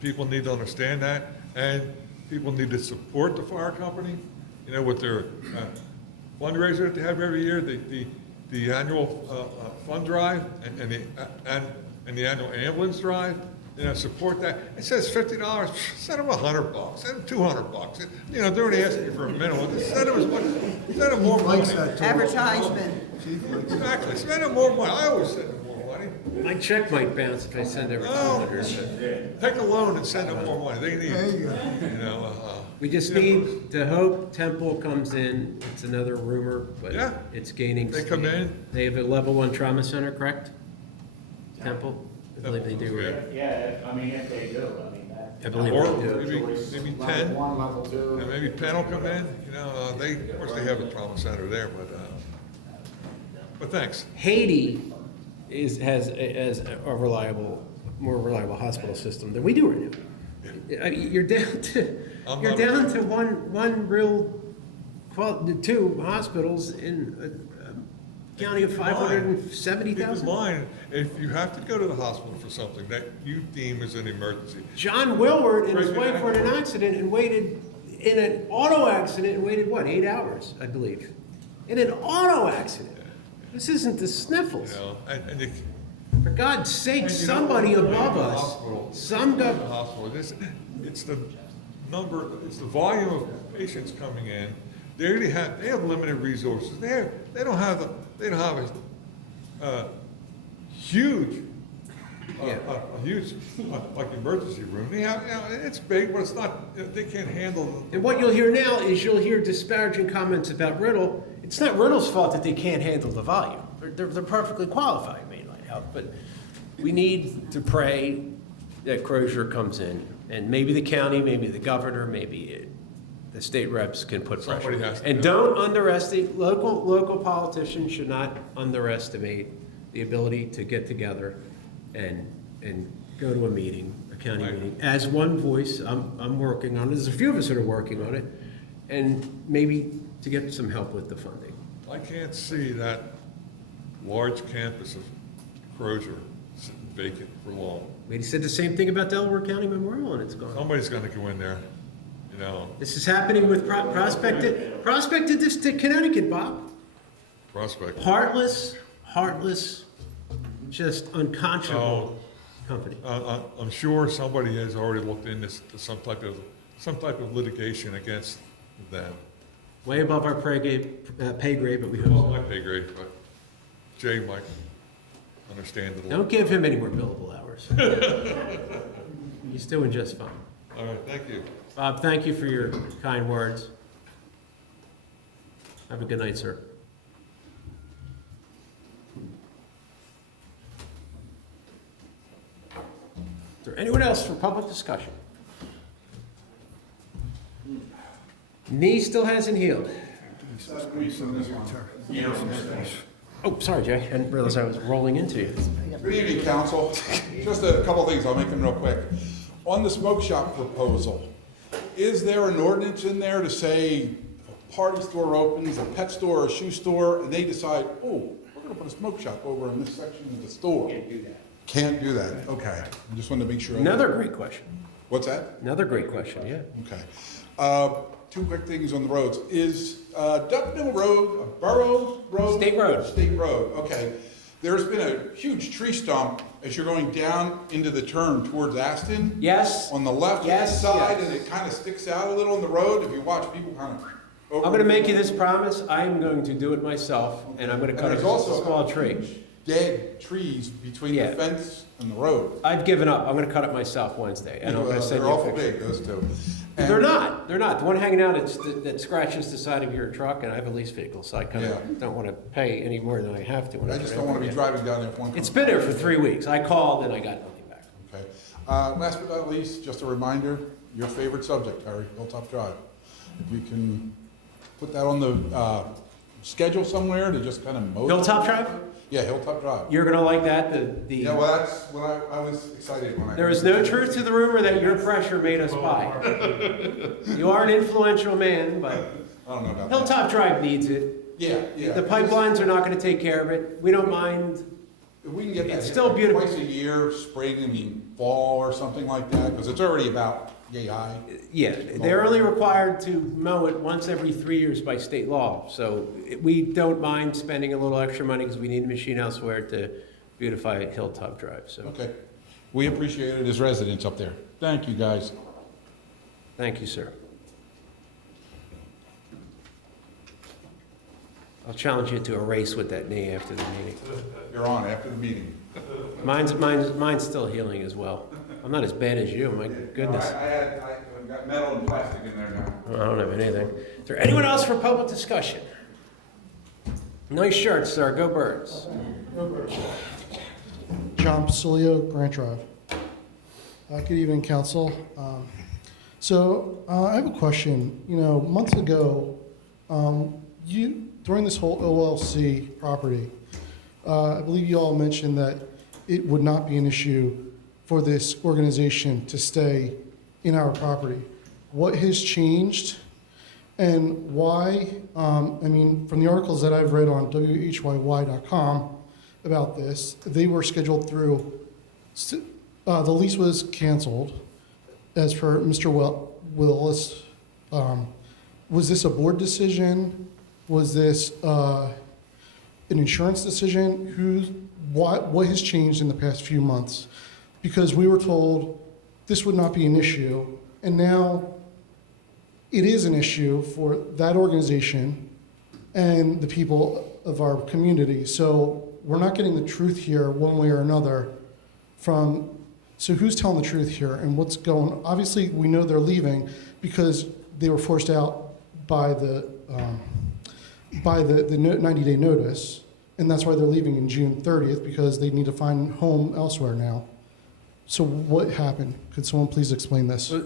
People need to understand that, and people need to support the fire company, you know, with their fundraiser that they have every year, the annual fund drive, and the annual ambulance drive. You know, support that. It says $50. Send them $100. Send them $200. You know, they're already asking you for a minimum. Just send them as much. Send them more money. Advertisement. Exactly. Send them more money. I always send them more money. My check might bounce if I send every No. 200. Take a loan and send them more money. They need it. You know. We just need to hope Temple comes in. It's another rumor, but Yeah. it's gaining They come steam. in. They have a level 1 trauma center, correct? Temple? I believe they do, right? Yeah, I mean, if they do, I mean, that. I believe Or they do. maybe Level 10. one, level two. And maybe 10 will come in. You know, of course they have a trauma center there, but thanks. Haiti has a more reliable hospital system than we do right now. You're down to one real, two hospitals in a county of Keep 570,000. in mind, if you have to go to the hospital for something that you deem as an emergency, John Willward and his Break it wife were in an accident and waited, in an auto accident and waited, what, 8 hours, I believe? In an auto accident. This isn't the you sniffles. know, and you. For God's sake, and you know, somebody when you above go to the us, hospital, some when you go to go, the hospital, it's the number, it's the volume of patients coming in. They have limited resources. They don't have a huge, like emergency room. They have, you know, it's big, but it's not. They can't handle. and what you'll hear now is you'll hear disparaging comments about Riddle. It's not Riddle's fault that they can't handle the volume. They're perfectly qualified, Mainline Health, but we need to pray that Crozier comes in, and maybe the county, maybe the governor, maybe the state reps can put pressure. Somebody has to And do it. don't underestimate, local politicians should not underestimate the ability to get together and go to a meeting, a county Right. meeting, as one voice. I'm working on it. There's a few of us that are working on it, and maybe to get some help with the funding. I can't see that large campus of Crozier vacant for long. He said the same thing about Delaware County Memorial, and it's gone. Somebody's gonna go in there, you know, This is happening with Prospect to Connecticut, Bob. Prospect. Heartless, just unconscionable company. I'm sure somebody has already looked into some type of litigation against them. Way above our pay grade, but we Well, hope. my pay grade, but Jay might understand it a little. Don't give him any more billable hours. He's doing just fine. All right, thank you. Bob, thank you for your kind words. Have a good night, sir. Is there anyone else for public discussion? Knee still hasn't healed. Oh, sorry, Jay. I didn't realize I was rolling into you. Good evening, council. Just a couple things, I'll make them real quick. On the smoke shop proposal, is there an ordinance in there to say if a party store opens, a pet store, or a shoe store, and they decide, oh, we're gonna put a smoke shop over in this section of the store? Can't do that. Can't do that, okay. I just wanted to make sure. Another great question. What's that? Another great question, yeah. Okay. Two quick things on the roads. Is Duck Mill Road a borough road? State road. State road, okay. There's been a huge tree stump as you're going down into the turn towards Aston. Yes. On the left-hand Yes, side, yes. and it kind of sticks out a little on the road. If you watch people kind of. I'm going to make you this promise. I'm going to do it myself, and I'm going to cut And a there's also small tree. dead trees between Yeah. the fence and the road. I've given up. I'm going to cut it myself Wednesday, and I'm going to send They're you a awful picture. big, those two. They're not. They're not. The one hanging out that scratches the side of your truck, and I have a lease vehicle, so I kind Yeah. of don't want to pay any more than I have to. When I just don't want to be driving down there if one comes. It's been there for 3 weeks. I called and I got nothing back. Okay. Last but not least, just a reminder, your favorite subject, Harry, Hilltop Drive. If you can put that on the schedule somewhere to just kind of mow. Hilltop Drive? Yeah, Hilltop Drive. You're going to like that. Yeah, well, that's what I was excited when I. There is no truth to the rumor that your pressure made us buy. You are an influential man, but I don't know about that. Hilltop Drive needs it. Yeah. The pipelines are not going to take care of it. We don't mind. If we can get that. It's still beautiful. Twice a year, spring, fall or something like that, because it's already about yay high. Yeah, they're only required to mow it once every 3 years by state law. So we don't mind spending a little extra money because we need a machine elsewhere to beautify Hilltop Drive. So Okay. We appreciate it as residents up there. Thank you, guys. thank you, sir. I'll challenge you to a race with that knee after the meeting. You're on after the meeting. Mine's still healing as well. I'm not as bad as you, my goodness. I've got metal and plastic in there now. I don't have anything. Is there anyone else for public discussion? Nice shirts, sir. Go Birds. John Pacilio, Grant Drive. Good evening, council. I have a question. You know, months ago, during this whole OLC property, I believe you all mentioned that it would not be an issue for this organization to stay in our property. What has changed and why? From the articles that I've read on whyy.com about this, they were scheduled through, the lease was canceled as per Mr. Willis. Was this a board decision? Was this an insurance decision? What has changed in the past few months? Because we were told this would not be an issue, and now it is an issue for that organization and the people of our community. So we're not getting the truth here one way or another so who's telling the truth here and what's going? Obviously, we know they're leaving because they were forced out by the 90-day notice, and that's why they're leaving in June 30th, because they need to find home elsewhere now. So what happened? Could someone please explain this? Well,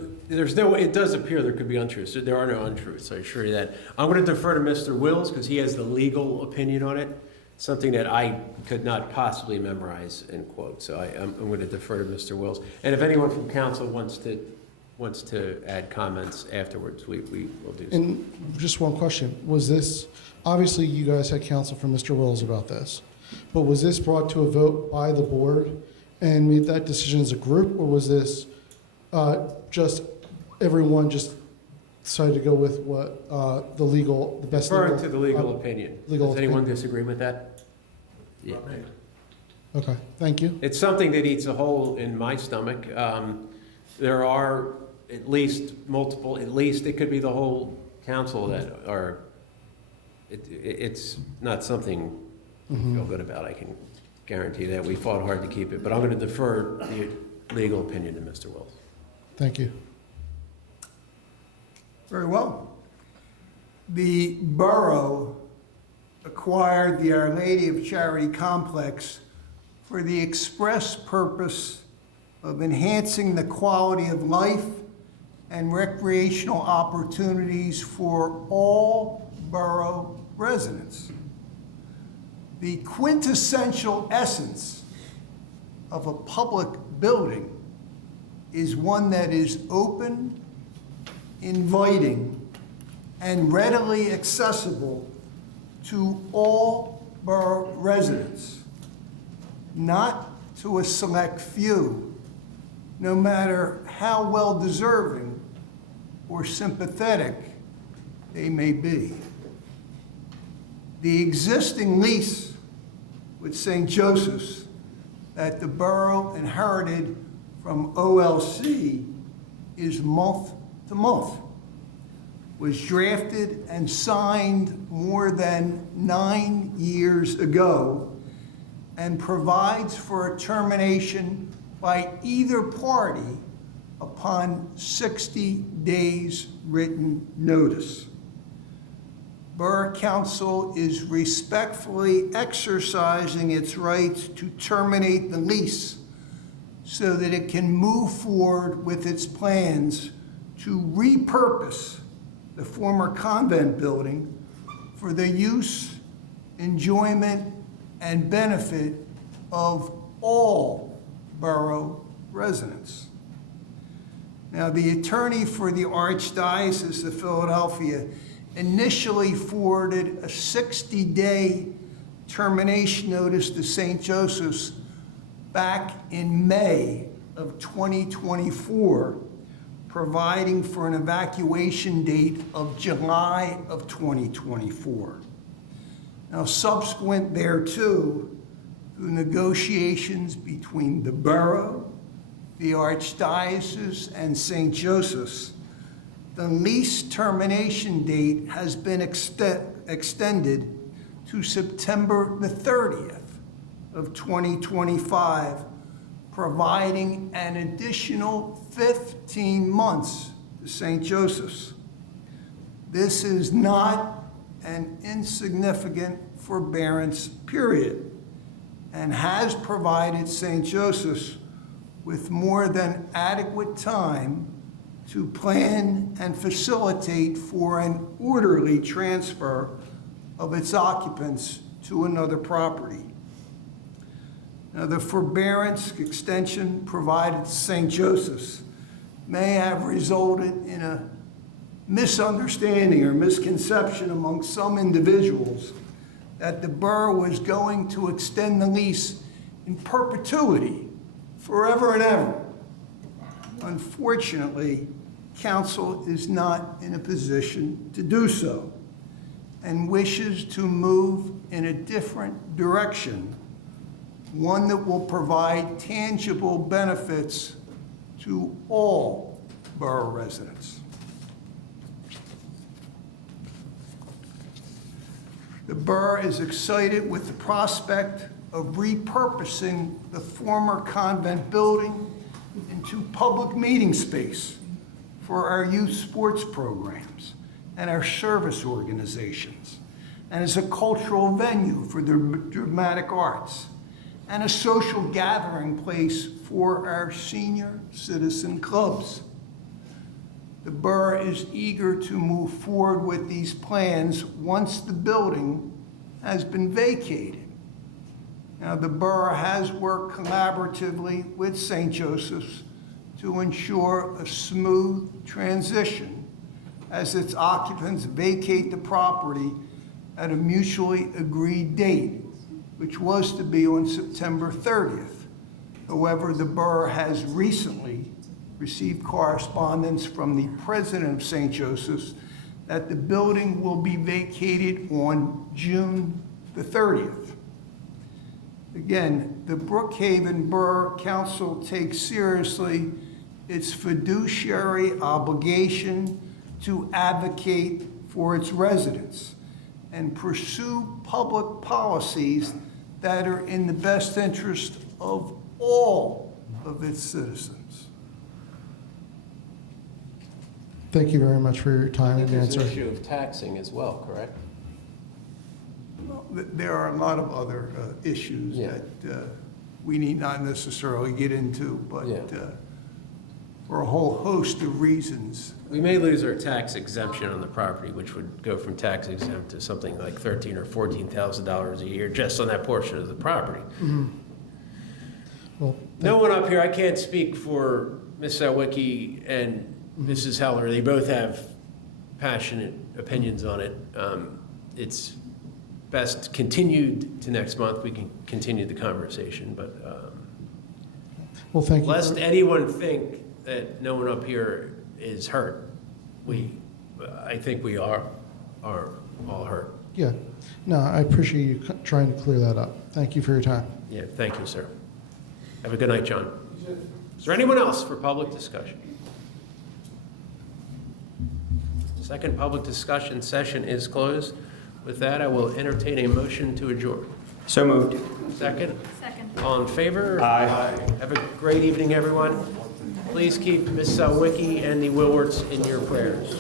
it does appear there could be untruths. There are no untruths, I assure you that. I'm going to defer to Mr. Wills because he has the legal opinion on it, something that I could not possibly memorize and quote. So I'm going to defer to Mr. Wills. And if anyone from council wants to add comments afterwards, we will do so. And just one question. Was this, obviously you guys had counsel from Mr. Wills about this, but was this brought to a vote by the board and made that decision as a group, or was this just everyone just decided to go with what the best Referring legal? to the legal opinion. legal Does anyone opinion. disagree with that? Yeah. Okay, thank you. It's something that eats a hole in my stomach. There are at least multiple, it could be the whole council that are, it's not something we feel good about, I can guarantee that. We fought hard to keep it, but I'm going to defer the legal opinion to Mr. Wills. Thank you. Very well. The borough acquired the Our Lady of Charity complex for the express purpose of enhancing the quality of life and recreational opportunities for all borough residents. The quintessential essence of a public building is one that is open, inviting, and readily accessible to all borough residents, not to a select few, no matter how well deserving or sympathetic they may be. The existing lease with St. Joseph's that the borough inherited from OLC is month to month, was drafted and signed more than 9 years ago, and provides for a termination by either party upon 60 days written notice. Borough Council is respectfully exercising its rights to terminate the lease so that it can move forward with its plans to repurpose the former convent building for the use, enjoyment, and benefit of all borough residents. Now, the attorney for the Archdiocese of Philadelphia initially forwarded a 60-day termination notice to St. Joseph's back in May of 2024, providing for an evacuation date of July of 2024. Now, subsequent thereto, through negotiations between the borough, the Archdiocese, and St. Joseph's, the lease termination date has been extended to September the 30th of 2025, providing an additional 15 months to St. Joseph's. This is not an insignificant forbearance period and has provided St. Joseph's with more than adequate time to plan and facilitate for an orderly transfer of its occupants to another property. Now, the forbearance extension provided to St. Joseph's may have resulted in a misunderstanding or misconception among some individuals that the borough was going to extend the lease in perpetuity, forever and ever. Unfortunately, council is not in a position to do so and wishes to move in a different direction, one that will provide tangible benefits to all borough residents. The borough is excited with the prospect of repurposing the former convent building into public meeting space for our youth sports programs and our service organizations, and as a cultural venue for the dramatic arts, and a social gathering place for our senior citizen clubs. The borough is eager to move forward with these plans once the building has been vacated. Now, the borough has worked collaboratively with St. Joseph's to ensure a smooth transition as its occupants vacate the property at a mutually agreed date, which was to be on September 30th However, the borough has recently received correspondence from the president of St. Joseph's that the building will be vacated on June the 30th. Again, the Brookhaven Borough Council takes seriously its fiduciary obligation to advocate for its residents and pursue public policies that are in the best interest of all of its citizens. Thank you very much for your time and There's answer. an issue of taxing as well, correct? Well, there are a lot of other issues Yeah. that we need not necessarily get into, but Yeah. for a whole host of reasons. We may lose our tax exemption on the property, which would go from tax exempt to something like $13,000 or $14,000 a year just on that portion of the property. Well, No one up here, I can't speak for Ms. Sawicki and Mrs. Heller. They both have passionate opinions on it. It's best continued to next month. We can continue the conversation, but well, thank you. lest anyone think that no one up here is hurt, I think we are all hurt. Yeah, no, I appreciate you trying to clear that up. Thank you for your time. Yeah, thank you, sir. Have a good night, John. Is there anyone else for public discussion? Second public discussion session is closed. With that, I will entertain a motion to adjourn. So moved. Second? Second. All in favor? Aye. Have a great evening, everyone. Please keep Ms. Sawicki and the Wilwarts in your prayers.